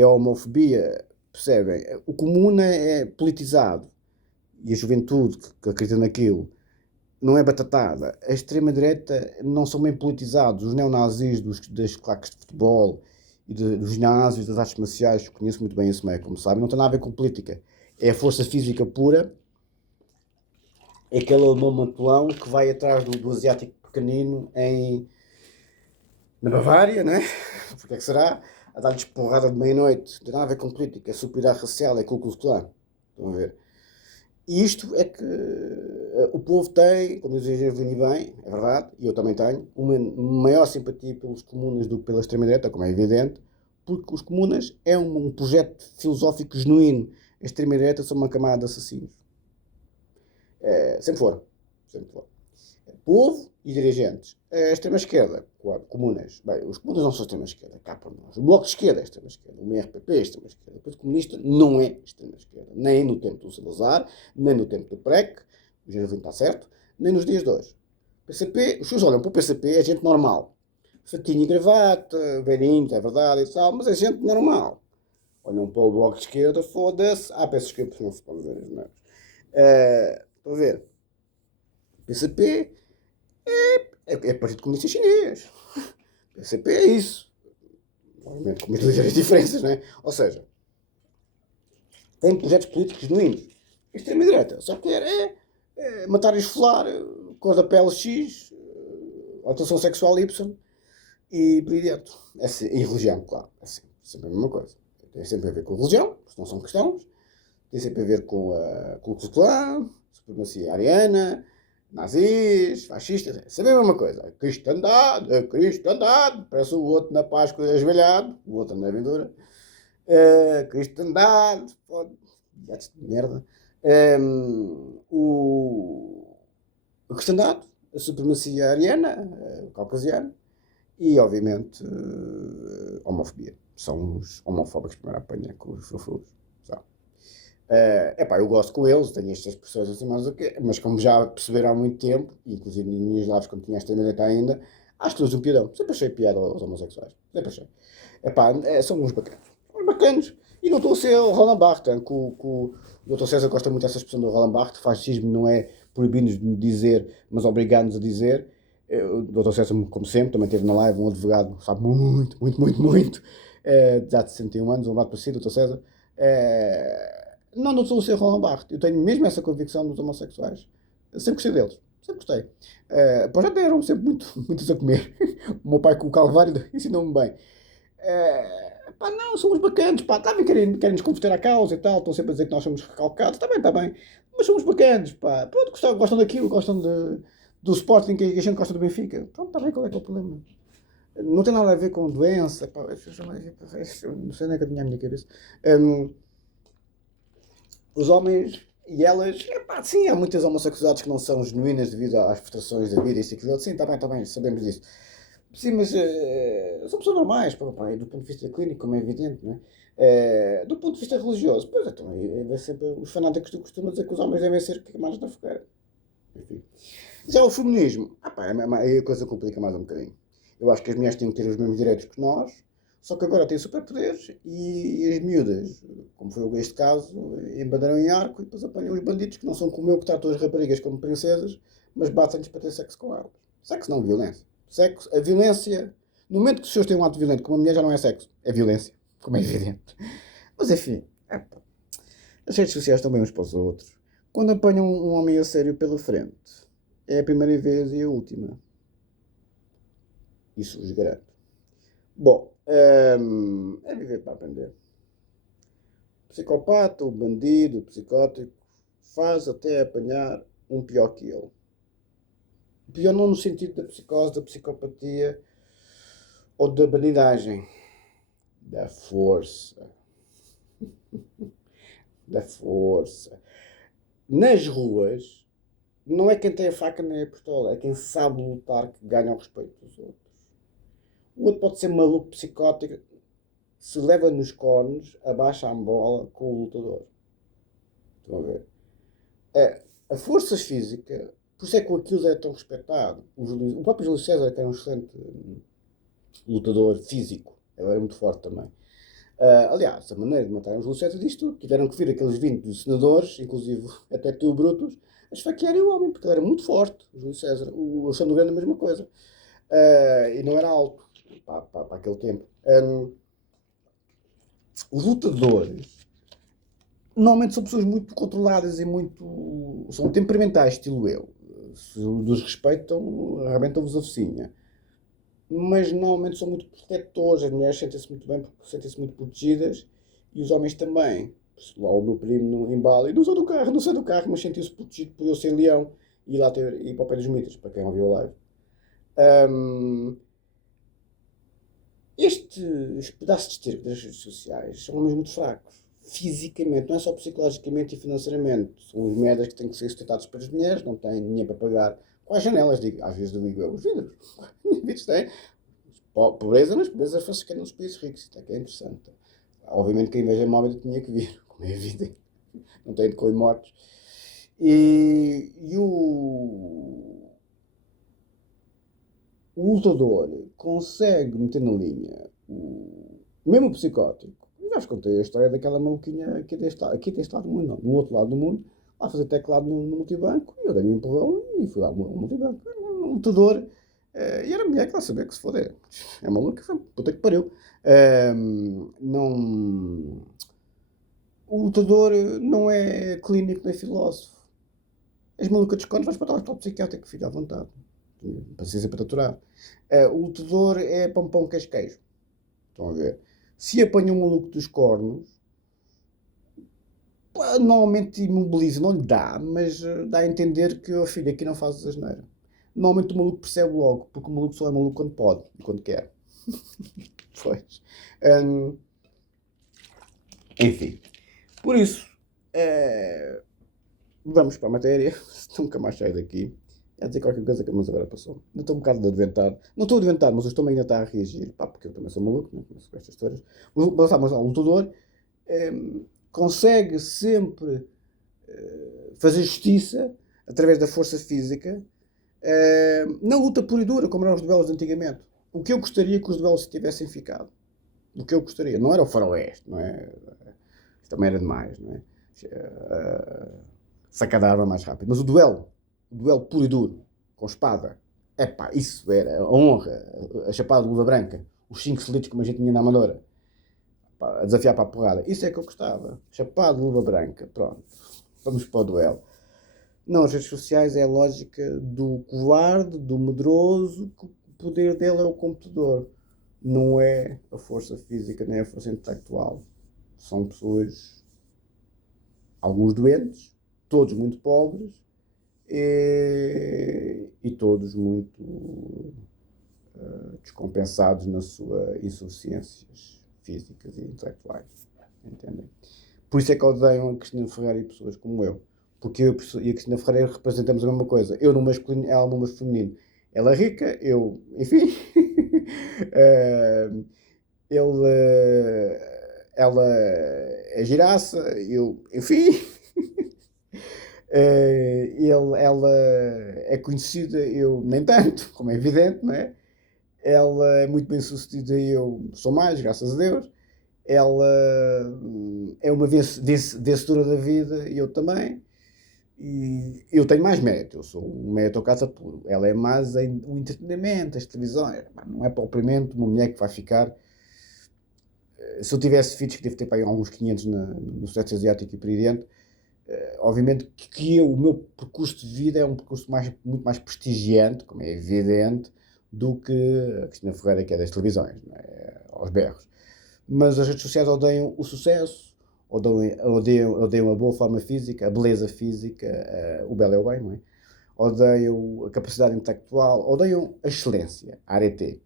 a homofobia, percebem? O comum é politizado e a juventude que acredita naquilo não é batatada. A extrema-direita não são bem politizados, os neonazis das claques de futebol e dos ginásios, das artes marciais, conheço muito bem esse meio, como sabem, não tem nada a ver com política. É a força física pura, é aquele alemão mantolão que vai atrás do asiático pequenino na Bavária, né? Porque é que será? A dar-lhes porrada de meia-noite. Não tem nada a ver com política, é superioridade racial, é Ku Klux Klan. Estão a ver? E isto é que o povo tem, como diz o Gervini bem, é verdade, e eu também tenho, uma maior simpatia pelos comunas do que pela extrema-direita, como é evidente, porque os comunas é um projeto filosófico genuíno. A extrema-direita são uma camada de assassinos. Sempre foram. Sempre foram. Povo e dirigentes. A extrema-esquerda, comunas. Bem, os comunas não são extrema-esquerda, cá por nós. O Bloco de Esquerda é extrema-esquerda. O MRPP é extrema-esquerda. O Partido Comunista não é extrema-esquerda. Nem no tempo do Salazar, nem no tempo do PREC, o Gervino está certo, nem nos dias de hoje. O PCP, os senhores olham para o PCP, é gente normal. Fatinho e gravata, velhinho, é verdade e tal, mas é gente normal. Olham para o Bloco de Esquerda, foda-se. Peço desculpa, não se pode dizer isso, não é? Estão a ver? O PCP é Partido Comunista Chinês. O PCP é isso. Obviamente com muitas ligeiras diferenças, não é? Ou seja, tem projetos políticos genuínos. A extrema-direita só quer matar e esfolar, cor da pele X, alteração sexual Y e por aí dentro. E religião, claro. É sempre a mesma coisa. Tem sempre a ver com religião, se não são cristãos. Tem sempre a ver com a Ku Klux Klan, supremacia ariana, nazis, fascistas. É sempre a mesma coisa. A cristandade. Parece o outro na Páscoa ajoelhado, o outro na Vendura. Cristandade, foda, gatos de merda. A cristandade, a supremacia ariana, caucasiana e, obviamente, homofobia. São os homofóbicos que primeiro apanham com os frufrus. Eu gosto com eles, tenho estas expressões assim mais do que, mas como já perceberam há muito tempo, inclusive nas minhas lives quando tinha esta direita ainda, acho que todos um piadão. Sempre achei piada aos homossexuais. Sempre achei. São uns bacanas. Uns bacanos. E não estou a ser o Roland Barthes, que o Dr. César gosta muito dessa expressão do Roland Barthes, fascismo não é proibir-nos de dizer, mas obrigar-nos a dizer. O Dr. César, como sempre, também teve na live um advogado, sabe muito, já de 61 anos, um abraço para si, Dr. César. Não estou a ser Roland Barthes. Eu tenho mesmo essa convicção dos homossexuais. Eu sempre gostei deles. Sempre gostei. Pois já deram sempre muitos a comer. O meu pai com o Calvário ensinou-me bem. Pá, não, somos bacanas, pá, também querem nos converter à causa e tal, estão sempre a dizer que nós somos recalcados, está bem, mas somos bacanas, pá, pronto, gostam daquilo, gostam do Sporting que a gente gosta do Benfica, pronto, está bem, qual é que é o problema? Não tem nada a ver com doença, pá, não sei nem que eu tinha a minha cabeça. Hum, os homens e elas, pá, sim, há muitas homossexualidades que não são genuínas devido às frustrações da vida, isto e aquilo, sim, está bem, sabemos disso. Sim, mas são pessoas normais, pá, pá, do ponto de vista clínico, como é evidente, não é? Do ponto de vista religioso, pois então, é sempre os fanáticos que costumam dizer que os homens devem ser queimados na fogueira. Enfim. Já o feminismo, pá, aí a coisa complica mais um bocadinho. Eu acho que as mulheres têm que ter os mesmos direitos que nós, só que agora têm superpoderes e as miúdas, como foi este caso, embadaram em arco e depois apanham os bandidos que não são como eu, que tratam as raparigas como princesas, mas batem-lhes para ter sexo com elas. Sexo não violência. Sexo, a violência, no momento que os senhores têm um ato violento com uma mulher já não é sexo, é violência, como é evidente. Mas enfim, as redes sociais estão bem uns para os outros. Quando apanham um homem a sério pela frente, é a primeira vez e a última. Isso vos garanto. Bom, é viver para aprender. O psicopata, o bandido, o psicótico, faz até apanhar um pior que ele. Pior não no sentido da psicose, da psicopatia ou da bandidagem. Da força. Da força. Nas ruas, não é quem tem a faca nem a pistola, é quem sabe lutar que ganha o respeito dos outros. O outro pode ser maluco, psicótico, se leva nos cornos, abaixa a bola com o lutador. Estão a ver? A força física, por isso é que o Aquiles é tão respeitado. O próprio Júlio César, que era um excelente lutador físico, ele era muito forte também. Aliás, a maneira de matar o Júlio César diz tudo. Tiveram que vir aqueles 20 senadores, inclusive até tu, Brutus, a esfaquearem o homem, porque ele era muito forte, o Júlio César. O Alexandre Grande, a mesma coisa. E não era alto para aquele tempo. Os lutadores normalmente são pessoas muito controladas e muito. São temperamentais, estilo eu. Se os respeitam, arrebentam-vos a focinha. Mas normalmente são muito protetores, as mulheres sentem-se muito bem, sentem-se muito protegidas e os homens também. Lá o meu primo em Bali, não sei do carro, mas sentiu-se protegido por eu ser leão e ir lá ir para o pé dos mitras, para quem ouviu a live. Estes pedaços de esterco das redes sociais são homens muito fracos. Fisicamente, não é só psicologicamente e financeiramente. São os merdas que têm que ser sustentados pelas mulheres, não têm dinheiro para pagar. Com as janelas, digo, às vezes digo eu, os vidros. Os vidros têm. Pobreza, mas pobreza faz-se nos países ricos. Isto é que é interessante. Obviamente que a inveja móvel tinha que vir, como é evidente. Não tem de comer mortos. E o lutador consegue meter na linha mesmo o psicótico. Eu já vos contei a história daquela maluquinha aqui deste lado do mundo, não, no outro lado do mundo, lá fazer teclado no multibanco, e eu dei-me um empurrão e fui lá no multibanco. Um lutador, e era mulher que lá sabia que se foder. É maluco, foi puta que pariu. Não, o lutador não é clínico nem filósofo. És maluca dos cornos, vais para o hospital psiquiátrico, fica à vontade. Paciência para aturar. O lutador é pão queijo queijo. Estão a ver? Se apanha um maluco dos cornos, normalmente imobiliza, não lhe dá, mas dá a entender que, oh filho, aqui não fazes asneira. Normalmente o maluco percebe logo, porque o maluco só é maluco quando pode e quando quer. Pois. Enfim. Por isso, vamos para a matéria. Nunca mais saio daqui. É dizer qualquer coisa que a agora passou. Ainda estou um bocado adventado. Não estou adventado, mas o estômago ainda está a reagir. Pá, porque eu também sou maluco, não conheço estas histórias. Mas o lutador consegue sempre fazer justiça através da força física na luta pura e dura, como eram os duelos de antigamente. O que eu gostaria que os duelos tivessem ficado. O que eu gostaria. Não era o faroeste, não é? Isto também era demais, não é? Sacada a arma mais rápido. Mas o duelo puro e duro, com espada, epá, isso era a honra, a chapada de luva branca, os 5 selitos como a gente tinha na Amadora, a desafiar para a porrada, isso é que eu gostava. Chapada de luva branca, pronto, vamos para o duelo. Não, as redes sociais é a lógica do covarde, do medroso, que o poder dele é o computador. Não é a força física nem a força intelectual. São pessoas, alguns doentes, todos muito pobres e todos muito descompensados nas suas insuficiências físicas e intelectuais. Entendem? Por isso é que odeiam a Cristina Ferreira e pessoas como eu. Porque eu e a Cristina Ferreira representamos a mesma coisa. Eu no masculino, ela no feminino. Ela é rica, eu, enfim. Ela é giraça, eu, enfim. Ela é conhecida, eu nem tanto, como é evidente, não é? Ela é muito bem sucedida e eu sou mais, graças a Deus. Ela é uma vencedora da vida e eu também. E eu tenho mais mérito, eu sou um meritocrata puro. Ela é mais o entretenimento, as televisões. Não é propriamente uma mulher que vai ficar. Se eu tivesse filhos, que devo ter para aí alguns 500 no Sudeste Asiático e por aí dentro, obviamente que o meu percurso de vida é um percurso muito mais prestigiante, como é evidente, do que a Cristina Ferreira, que é das televisões, é? Aos berros. Mas as redes sociais odeiam o sucesso, odeiam a boa forma física, a beleza física, o belo é o bem, não é? Odeiam a capacidade intelectual, odeiam a excelência, a arete.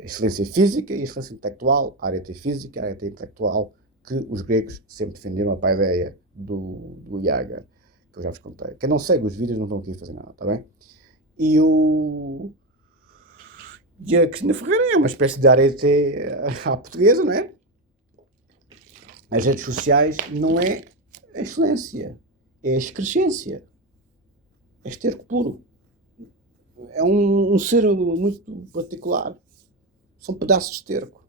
Excelência física e excelência intelectual, a arete física, a arete intelectual, que os gregos sempre defenderam a paideia do Iaga, que eu já vos contei. Quem não segue os vídeos não estão aqui a fazer nada, está bem? E a Cristina Ferreira é uma espécie de arete à portuguesa, não é? As redes sociais não é a excelência, é a excrescência, é esterco puro. É um ser muito particular. São pedaços de esterco.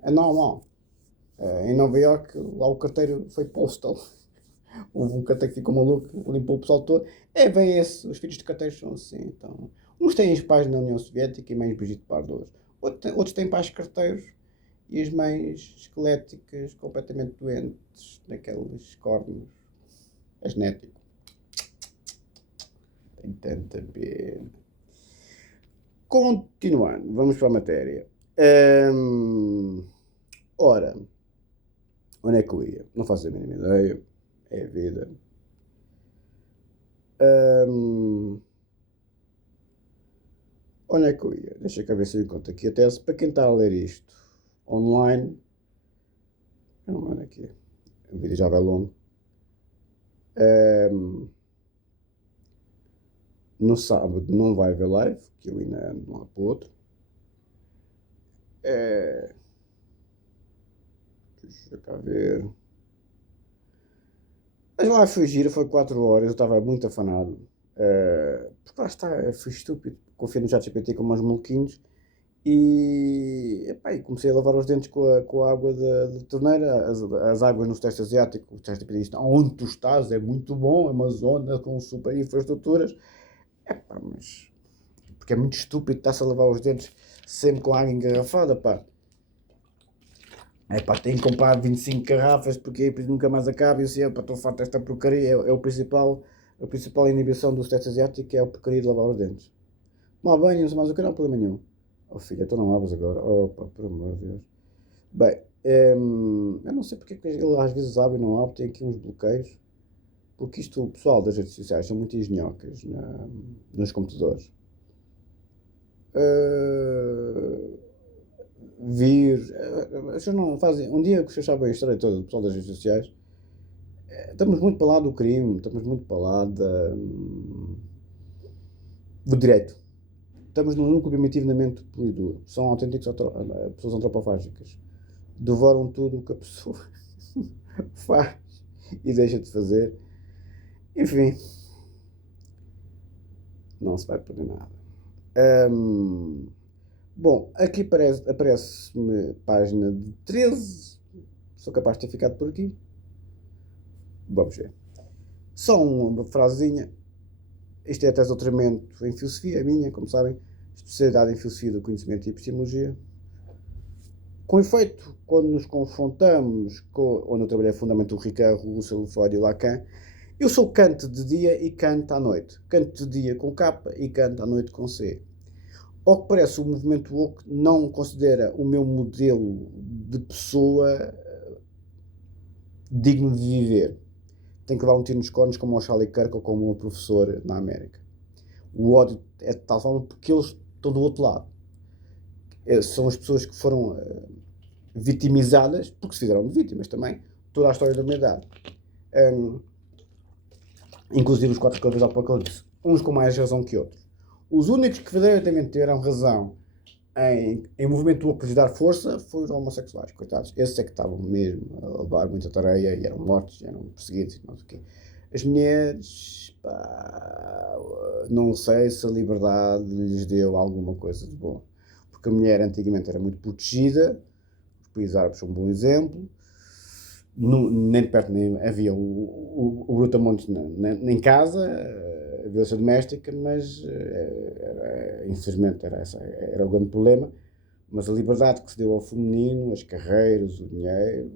É normal. Em Nova York, lá o carteiro foi postal. Houve um carteiro que ficou maluco, limpou o pessoal todo. Bem esse, os filhos de carteiros são assim. Então, uns têm os pais na União Soviética e mães Brigitte Bardot. Outros têm pais carteiros e as mães esqueléticas completamente doentes, naqueles cornos. É genético. Tem tanta pena. Continuando, vamos para a matéria. Ora, onde é que eu ia? Não faço a mínima ideia. É a vida. Onde é que eu ia? Deixa eu ver se eu encontro aqui a tese. Para quem está a ler isto online, eu não lembro aqui. O vídeo já vai longo. No sábado não vai haver live, que eu ainda ando de um lado para o outro. Deixa eu cá ver. Mas lá foi giro, foi 4 horas, eu estava muito afanado. Porque lá está, fui estúpido. Confiei no ChatGPT como uns maluquinhos. E comecei a lavar os dentes com a água da torneira, as águas no Sudeste Asiático. O ChatGPT diz: onde tu estás é muito bom, é uma zona com super infraestruturas. Mas porque é muito estúpido estar-se a lavar os dentes sempre com água engarrafada, pá. Tenho que comprar 25 garrafas porque aí nunca mais acaba e assim, estou farto desta porcaria. É a principal inibição do Sudeste Asiático, é a porcaria de lavar os dentes. Mal banho, não sei mais o que, não há problema nenhum. Oh filha, então não lavas agora. Opa, por amor de Deus. Bem, eu não sei porque é que ele às vezes abre e não abre, tem aqui uns bloqueios. Porque isto, o pessoal das redes sociais são muito engenhocas nos computadores. Vocês não fazem. Um dia que vocês sabem a história toda do pessoal das redes sociais, estamos muito para lá do crime, estamos muito para lá do direito. Estamos num núcleo primitivo na mente puro e duro. São autênticos pessoas antropofágicas. Devoram tudo o que a pessoa faz e deixa de fazer. Enfim, não se vai perder nada. Bom, aqui aparece-me página de 13. Sou capaz de ter ficado por aqui. Vamos ver. Só uma frasezinha. Isto é a tese de doutoramento em filosofia, a minha, como sabem. Especialidade em filosofia do conhecimento e epistemologia. Com efeito, quando nos confrontamos com, onde eu trabalhei fundamentalmente o Ricardo, o Russell, o Freud e o Lacan, Eu sou Kant de dia e Kant à noite. Kant de dia com K e Kant à noite com C. Ao que parece, o movimento woke não considera o meu modelo de pessoa digno de viver. Tem que levar um tiro nos cornos como o Charlie Kirk ou como o professor na América. O ódio é de tal forma porque eles estão do outro lado. São as pessoas que foram vitimizadas, porque se fizeram de vítimas também, toda a história da humanidade. Inclusive os 4 cavaleiros do Apocalipse. Uns com mais razão que outros. Os únicos que verdadeiramente tiveram razão em movimento woke de dar força foram os homossexuais, coitados. Esses é que estavam mesmo a levar muita tareia e eram mortos, e eram perseguidos e não sei o quê. As mulheres, pá, não sei se a liberdade lhes deu alguma coisa de bom. Porque a mulher antigamente era muito protegida, os países árabes são um bom exemplo, nem de perto nem havia o brutamontes em casa, a violência doméstica, mas infelizmente era o grande problema. Mas a liberdade que se deu ao feminino, as carreiras, o dinheiro,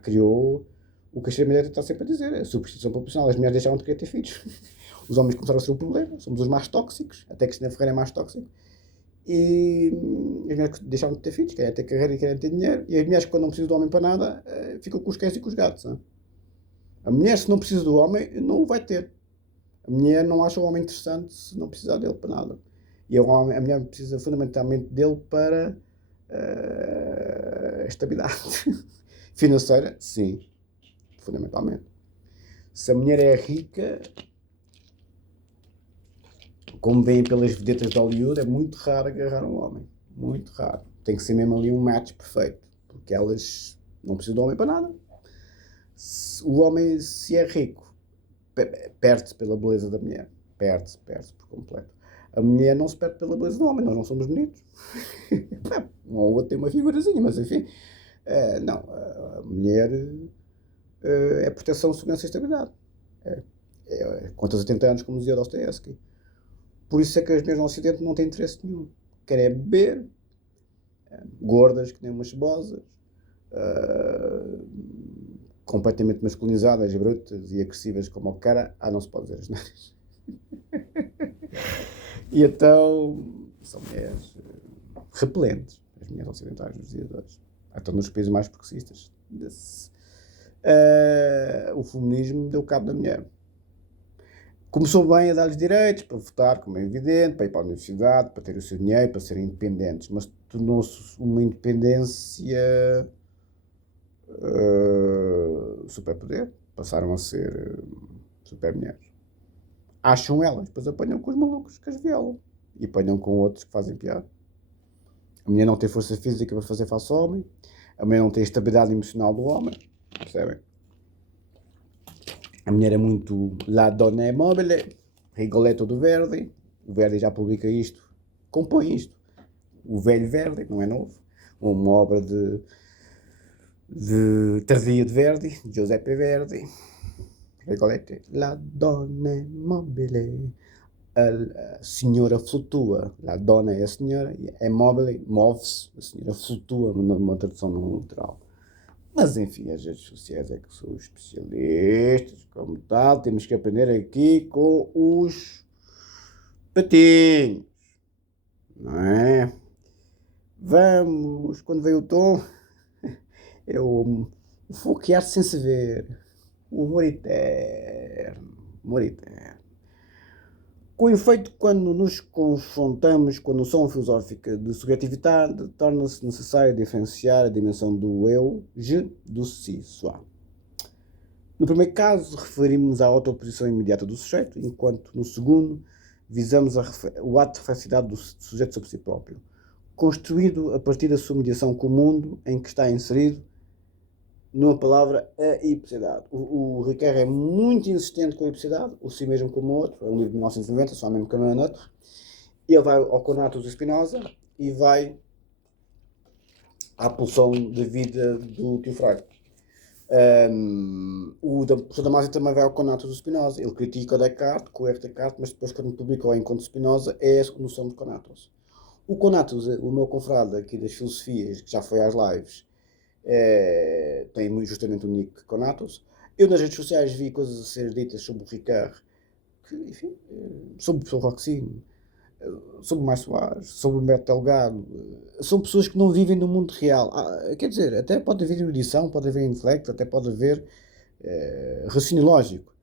criou o que a extrema-direita está sempre a dizer, a substituição proporcional. As mulheres deixaram de querer ter filhos. Os homens começaram a ser o problema, somos os mais tóxicos, até que Cristina Ferreira é mais tóxico. E as mulheres deixaram de ter filhos, querem ter carreira e querem ter dinheiro. E as mulheres, quando não precisam do homem para nada, ficam com os cães e com os gatos. Hein? A mulher, se não precisa do homem, não o vai ter. A mulher não acha o homem interessante se não precisar dele para nada. E a mulher precisa fundamentalmente dele para estabilidade financeira, sim, fundamentalmente. Se a mulher é rica, como vêm pelas vedetas de Hollywood, é muito raro agarrar um homem. Muito raro. Tem que ser mesmo ali um match perfeito. Porque elas não precisam do homem para nada. O homem, se é rico, perde-se pela beleza da mulher. Perde-se por completo. A mulher não se perde pela beleza do homem. Nós não somos bonitos. Um ou outro tem uma figurazinha, mas enfim. Não. A mulher é proteção, segurança e estabilidade. Conta 80 anos, como dizia Dostoevsky. Por isso é que as mulheres no Ocidente não têm interesse nenhum. Querem beber, gordas, que nem umas cebosas, completamente masculinizadas, brutas e agressivas como o cara. Não se pode dizer as neiras. E então, são mulheres repelentes, as mulheres ocidentais dos dias de hoje. Até nos países mais progressistas. O feminismo deu cabo da mulher. Começou bem a dar-lhes direitos para votar, como é evidente, para ir para a universidade, para ter o seu dinheiro, para serem independentes, mas tornou-se uma independência superpoder. Passaram a ser super mulheres. Acham elas, depois apanham com os malucos que as violam e apanham com outros que fazem pior. A mulher não tem força física para fazer face ao homem, a mulher não tem a estabilidade emocional do homem, percebem? A mulher é muito la donna è mobile, Rigoletto do Verdi. O Verdi já publica isto, compõe isto. O velho Verdi, não é novo. Uma obra de tardia de Verdi, Giuseppe Verdi. Rigoletto, la donna è mobile. A senhora flutua. La donna é a senhora, é mobile, move-se. A senhora flutua, numa tradução não literal. Mas enfim, as redes sociais é que são especialistas, como tal, temos que aprender aqui com os patinhos, não é? Vamos, quando veio o tom, é o foquear sem se ver, o amor eterno, Com efeito, quando nos confrontamos com a noção filosófica de subjetividade, torna-se necessário diferenciar a dimensão do eu, je, do si, soi. No primeiro caso, referimos-nos à autoposição imediata do sujeito, enquanto no segundo, visamos o ato de reflexividade do sujeito sobre si próprio, construído a partir da sua mediação com o mundo em que está inserido, numa palavra, a hipocidade. O Ricoeur é muito insistente com a hipocidade, o si mesmo como o outro, é um livro de 1990, só mesmo caminho neutro. Ele vai ao Conatus de Spinoza e vai à pulsão de vida do tio Freud. O professor Damasio também vai ao Conatus de Spinoza. Ele critica o Descartes, coerce Descartes, mas depois, quando publica o Encontro de Spinoza, é a noção de Conatus. O Conatus, o meu confrade aqui das filosofias, que já foi às lives, tem justamente o Nick Conatus, Eu nas redes sociais vi coisas a ser ditas sobre o Ricard, que, enfim, sobre o Roxinho, sobre o Mais Soares, sobre o Humberto Delgado, são pessoas que não vivem no mundo real. Quer dizer, até pode haver erudição, pode haver intelecto, até pode haver raciocínio lógico.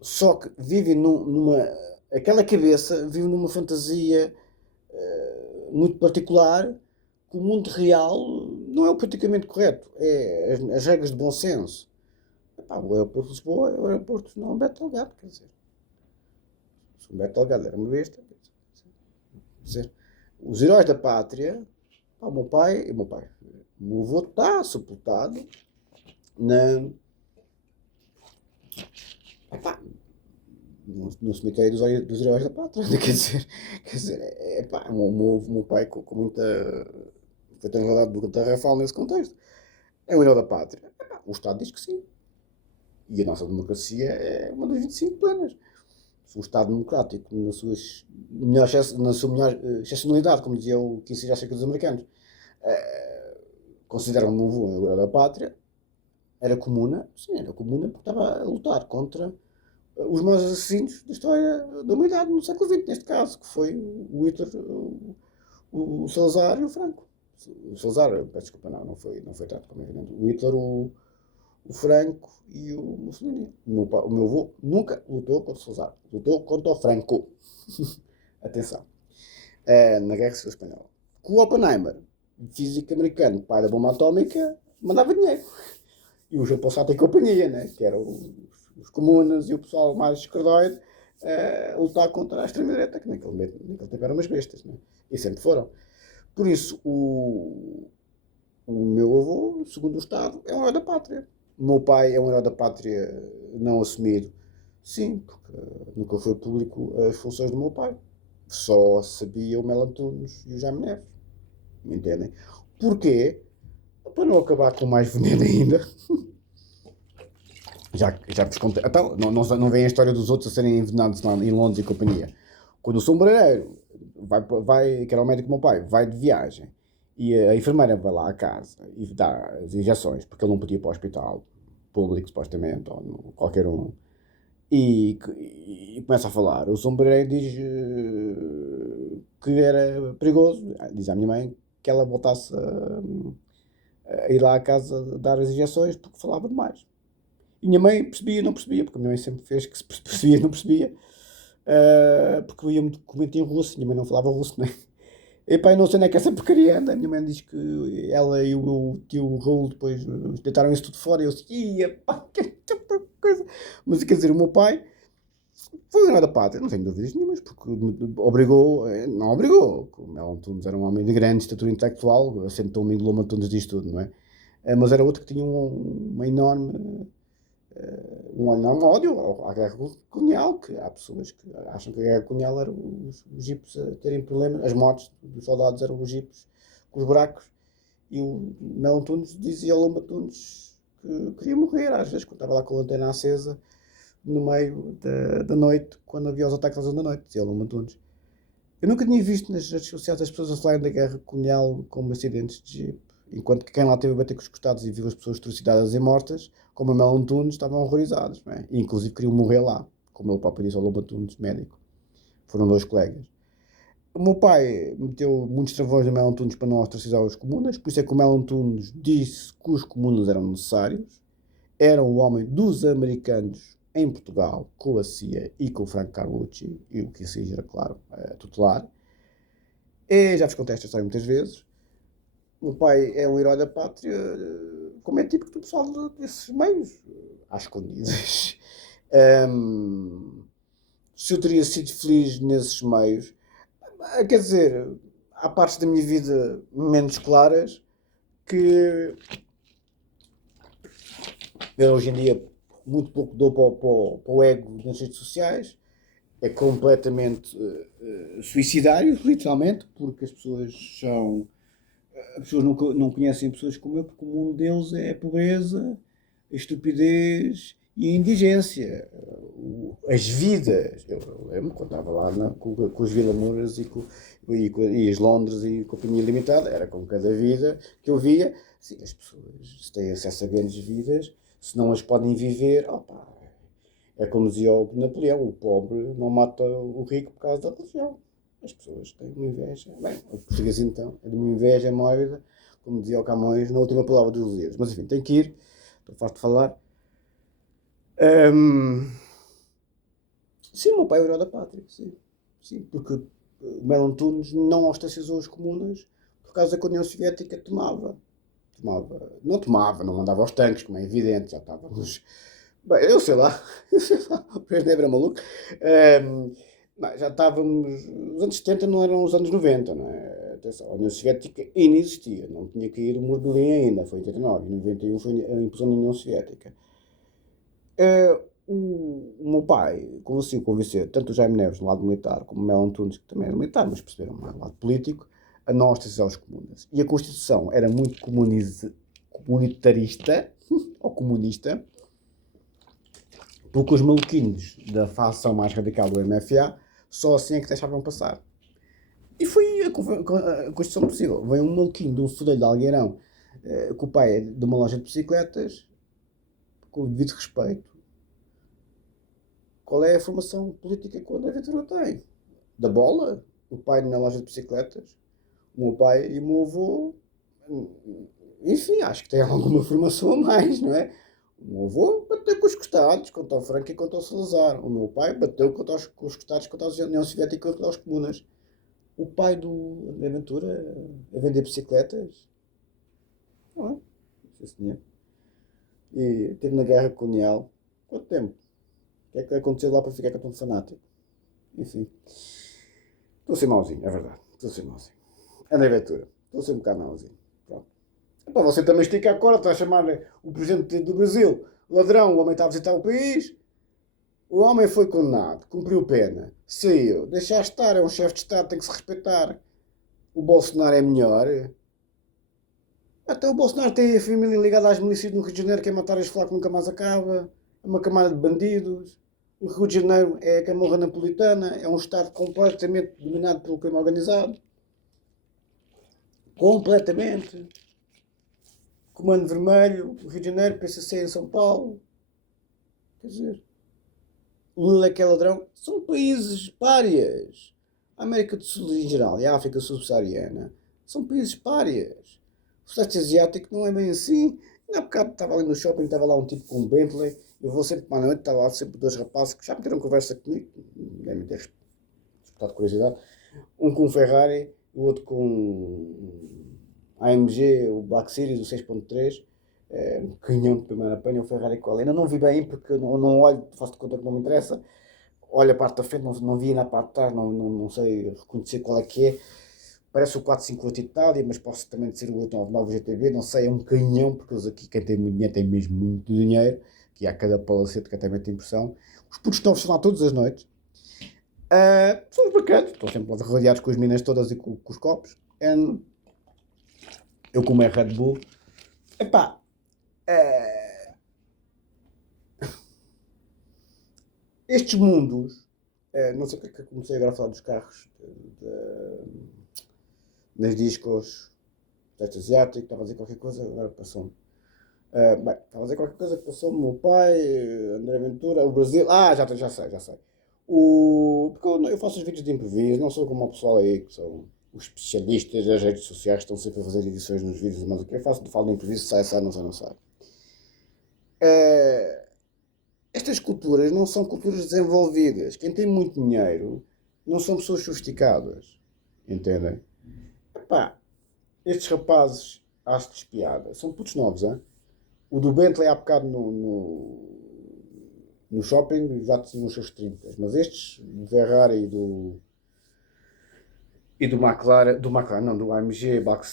Só que vivem numa. Aquela cabeça vive numa fantasia muito particular, que o mundo real não é o politicamente correto, é as regras de bom senso. Epá, o aeroporto de Lisboa é o aeroporto não Beto Delgado, quer dizer. Se o Beto Delgado era uma besta, quer dizer, os heróis da pátria, pá, o meu avô está sepultado na. Epá, no cemitério dos heróis da pátria, quer dizer o meu pai com muita. Foi ter verdade do Tarrafal nesse contexto. É o herói da pátria. Epá, o Estado diz que sim. E a nossa democracia é uma das 25 plenas. Se o Estado democrático, na sua melhor excepcionalidade, como dizia o Kissinger acerca dos americanos, considera o meu avô um herói da pátria, era comuna, sim, era comuna porque estava a lutar contra os maiores assassinos da história da humanidade no século XX, neste caso, que foi o Hitler, o Salazar e o Franco. O Salazar, peço desculpa, não foi tanto como é evidente. O Hitler, o Franco e o Mussolini. O meu avô nunca lutou contra o Salazar, lutou contra o Franco. Atenção. Na Guerra Civil Espanhola. Com o Oppenheimer, físico americano, pai da bomba atómica, mandava dinheiro. E o João Passato e companhia, né? Que eram os comunas e o pessoal mais esquerdoide, lutar contra a extrema-direita, que naquele tempo eram umas bestas, né? E sempre foram. Por isso, o meu avô, segundo o Estado, é um herói da pátria. O meu pai é um herói da pátria não assumido. Sim, porque nunca foi público as funções do meu pai. Só sabia o Melo Antunes e o Jaime Neves. Me entendem? Porquê? Para não acabar com mais veneno ainda. Já vos contei. Então, não vem a história dos outros a serem envenenados lá em Londres e companhia. Quando o sombreiro que era o médico do meu pai, vai de viagem e a enfermeira vai lá à casa e dá as injeções, porque ele não podia ir para o hospital público, supostamente, ou qualquer um, e começa a falar. O sombreiro diz que era perigoso, diz à minha mãe que ela voltasse a ir lá à casa dar as injeções porque falava demais. E minha mãe percebia, não percebia, porque a minha mãe sempre fez que se percebia, não percebia, porque eu ia muito documento em russo, minha mãe não falava russo, né? E pá, eu não sei onde é que essa porcaria anda. A minha mãe diz que ela e o meu tio Raul depois deitaram isso tudo fora e eu disse, ia pá, que coisa. Mas quer dizer, o meu pai foi um herói da pátria, não tenho dúvidas nenhumas, porque obrigou, não obrigou, o Melo Antunes era um homem de grande estatura intelectual, assentou-me em Loma Antunes disto tudo, não é? Mas era outro que tinha uma enorme um enorme ódio à guerra colonial, que há pessoas que acham que a guerra colonial era os jipes a terem problemas, as mortes dos soldados eram os jipes com os buracos, e o Melo Antunes dizia ao Lomba Antunes que queria morrer, às vezes, quando estava lá com a lanterna acesa, no meio da noite, quando havia os ataques às 11 da noite, dizia o Lomba Antunes. Eu nunca tinha visto nas redes sociais as pessoas a falarem da guerra colonial como acidentes de jipe, enquanto que quem lá teve a bater com os costados e viu as pessoas trucidadas e mortas, como a Mel Antunes, estavam horrorizados, não é? E inclusive queriam morrer lá, como ele próprio disse ao Lobo Antunes, médico. Foram dois colegas. O meu pai meteu muitos travões na Mel Antunes para não ostracizar os comunas, por isso é que o Mel Antunes disse que os comunas eram necessários, era o homem dos americanos em Portugal, com a CIA e com o Franco Carlucci, e o Kissinger, claro, tutelar. E já vos contei esta história muitas vezes. O meu pai é um herói da pátria, como é típico do pessoal desses meios, às escondidas. Se eu teria sido feliz nesses meios, quer dizer, há partes da minha vida menos claras que eu hoje em dia muito pouco dou para o ego nas redes sociais. É completamente suicidário, literalmente, porque as pessoas são. As pessoas não conhecem pessoas como eu, porque o mundo deles é a pobreza, a estupidez e a indigência. As vidas. Eu lembro quando estava lá com os Vila Mouras e as Londres e Companhia Limitada, era com cada vida que eu via. Sim, as pessoas, se têm acesso a grandes vidas, Se não as podem viver, opa, é como dizia o Napoleão, o pobre não mata o rico por causa da religião. As pessoas têm uma inveja. Bem, o português então é de uma inveja mórbida, como dizia o Camões na última palavra dos Lusíadas. Mas enfim, tenho que ir, estou farto de falar. Sim, o meu pai é o herói da pátria, sim. Sim, porque o Melo Antunes não ostracizou os comunas por causa que a União Soviética não mandava aos tanques, como é evidente, já estávamos. Bem, eu sei lá, o presidente era maluco. Já estávamos. Os anos 70 não eram os anos 90, não é? Atenção, a União Soviética ainda existia, não tinha caído o muro de Berlim ainda, foi em 89, em 91 foi a implosão da União Soviética. O meu pai conseguiu convencer tanto o Jaime Neves, do lado militar, como o Melo Antunes, que também era militar, mas perceberam mais do lado político, a não ostracizar os comunas. E a Constituição era muito comunitarista, ou comunista, porque os maluquinhos da facção mais radical do MFA só assim é que deixavam passar. E foi a Constituição possível. Veio um maluquinho de um fudeiro de Algueirão, que o pai é de uma loja de bicicletas, com o devido respeito. Qual é a formação política que o André Ventura tem? Da bola? O pai na loja de bicicletas? O meu pai e o meu avô, enfim, acho que tem alguma formação a mais, não é? O meu avô bateu com os costados contra o Franco e contra o Salazar. O meu pai bateu com os costados contra a União Soviética e contra os comunas. O pai do André Ventura a vender bicicletas? Não é? Sim, senhor. E esteve na guerra colonial. Quanto tempo? O que é que aconteceu lá para ficar tão fanático? Enfim. Estou a ser mauzinho, é verdade. Estou a ser mauzinho. André Ventura. Estou a ser um bocado mauzinho. Pronto. Epá, você também estica a corda, está a chamar o presidente do Brasil ladrão, o homem está a visitar o país. O homem foi condenado, cumpriu pena, saiu. Deixar estar, é um chefe de Estado, tem que se respeitar. O Bolsonaro é melhor. Até o Bolsonaro tem a família ligada às milícias no Rio de Janeiro, que é matar as flacos que nunca mais acaba. É uma camada de bandidos. O Rio de Janeiro é a Camorra Napolitana, é um Estado completamente dominado pelo crime organizado. Completamente. Comando Vermelho, o Rio de Janeiro, PCC em São Paulo. Quer dizer, Lula é que é ladrão. São países párias. A América do Sul em geral e a África subsaariana são países párias. O Sudeste Asiático não é bem assim. Há bocado estava ali no shopping, estava lá um tipo com um Bentley. Eu vou sempre para a noite, estava lá sempre dois rapazes que já me tiveram conversa comigo, devem ter despertado curiosidade. Um com um Ferrari, o outro com um AMG, o Black Series, o 6.3. Um canhão de primeira apanha, o Ferrari Cola. Ainda não vi bem porque não olho, faço de conta que não me interessa. Olho a parte da frente, não vi na parte de trás, não sei reconhecer qual é que é. Parece o 458 Itália, mas posso também ser o 899 GTB, não sei, é um canhão, porque eles aqui, quem tem muito dinheiro, tem mesmo muito dinheiro, que há cada palacete que até mete impressão. Os putos estão lá todas as noites. São os bacanas, estão sempre rodeados com as minas todas e com os copos. Eu como é Red Bull. Epá, estes mundos, não sei porque comecei agora a falar dos carros, nas discos, Sudeste Asiático, estava a dizer qualquer coisa, agora passou-me. Bem, estava a dizer qualquer coisa que passou-me, o meu pai, André Ventura, o Brasil, já sei. Porque eu faço os vídeos de improviso, não sou como o pessoal aí, que são os especialistas das redes sociais, que estão sempre a fazer edições nos vídeos, mas o que eu faço, falo de improviso, sai, não sai. Estas culturas não são culturas desenvolvidas. Quem tem muito dinheiro não são pessoas sofisticadas. Entendem? Epá, estes rapazes, acho-lhes piada. São putos novos, hein? O do Bentley há bocado no shopping já tinha os seus 30. Mas estes, do Ferrari e do McLaren, não, do AMG Black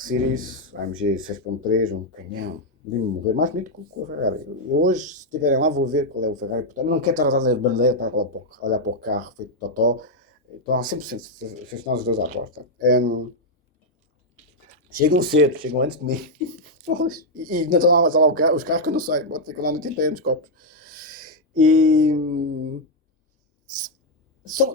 Series, AMG 6.3, um canhão. De morrer mais bonito que o Ferrari. Eu hoje, se estiverem lá, vou ver qual é o Ferrari. Portanto, não quero estar a dar a bandeira, estar a olhar para o carro feito totó. Estão sempre os dois à porta. Chegam cedo, chegam antes de mim. E ainda estão lá os carros que eu não sei. Pode ser que lá não tem nos copos. E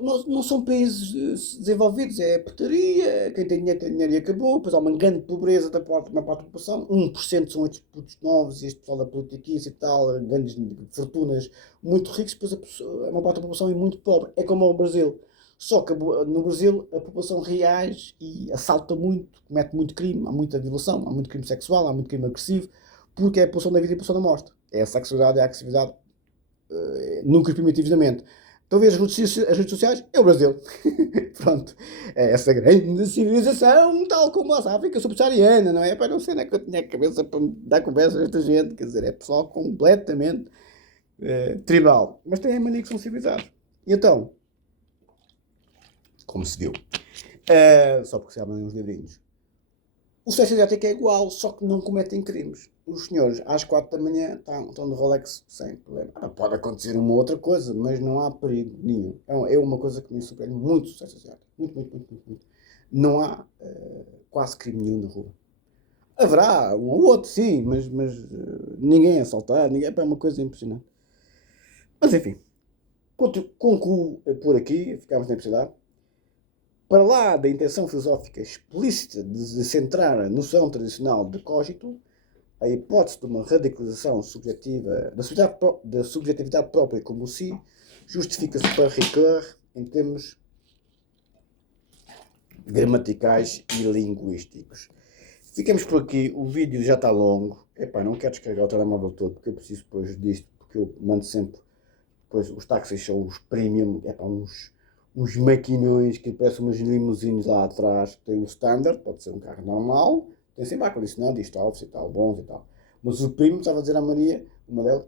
não são países desenvolvidos, é putaria, quem tem dinheiro e acabou, depois há uma grande pobreza da maior parte da população, 1% são estes putos novos, este pessoal da politiquice e tal, grandes fortunas muito ricos, depois a maior parte da população é muito pobre, é como o Brasil. Só que no Brasil a população reage e assalta muito, comete muito crime, há muita violação, há muito crime sexual, há muito crime agressivo, porque é a pulsão da vida e a pulsão da morte. É a sexualidade e a agressividade nunca primitivos da mente. Talvez as redes sociais é o Brasil. Pronto. É essa grande civilização, tal como a África subsaariana, não é? Para não ser é que eu tinha a cabeça para dar conversa a esta gente, quer dizer, é pessoal completamente tribal. Mas tem a mania que são civilizados. E então, como se viu, só porque se abrem uns livrinhos, o Sudeste Asiático é igual, só que não cometem crimes. Os senhores, às 4 da manhã, estão de Rolex sem problema. Pode acontecer uma outra coisa, mas não há perigo nenhum. É uma coisa que me surpreende muito o Sudeste Asiático. Muito, muito, muito, muito, muito. Não há quase crime nenhum na rua. Haverá um ou outro, sim, mas ninguém é assaltado, ninguém, é uma coisa impressionante. Mas enfim, concluo por aqui, ficámos na impressionidade. Para lá da intenção filosófica explícita de centrar a noção tradicional de cogito, a hipótese de uma radicalização subjetiva da subjetividade própria como si justifica-se para Ricoeur em termos gramaticais e linguísticos. Ficamos por aqui, o vídeo já está longo. Epá, não quero descarregar o telemóvel todo porque eu preciso depois disto, porque eu mando sempre. Depois os táxis são os premium, epá, uns maquinões que parecem umas limusines lá atrás. Tem o standard, pode ser um carro normal, tem sempre ar-condicionado e stofs e tal, bons e tal. Mas o primo, estava a dizer à Maria, uma delas,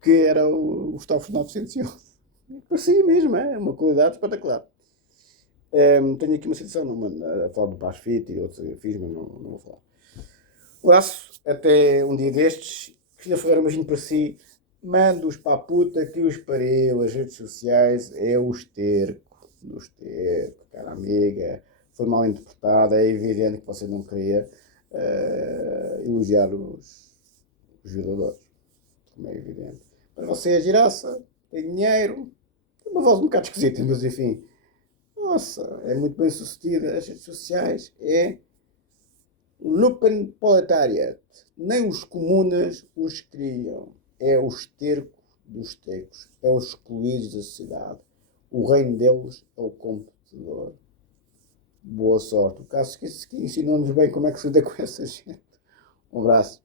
que era o stofs 911. Parecia mesmo, é uma qualidade espetacular. Tenho aqui uma situação, a falar do BuzzFeed e outros eu fiz, mas não vou falar. Um abraço, até um dia destes. Cristina Ferreira, imagino para si. Mando-os para a puta que os pariu. As redes sociais é o esterco. Do esterco, cara amiga. Foi mal interpretada. É evidente que você não queria elogiar os violadores. Como é evidente. Para você é giraça, tem dinheiro. Tem uma voz um bocado esquisita, mas enfim. Nossa, é muito bem sucedida. As redes sociais é Lumpenproletariat. Nem os comunas os criam. É o esterco dos tecos. É os excluídos da sociedade. O reino deles é o computador. Boa sorte. O caso que ensinou-nos bem como é que se lida com essa gente. Um abraço.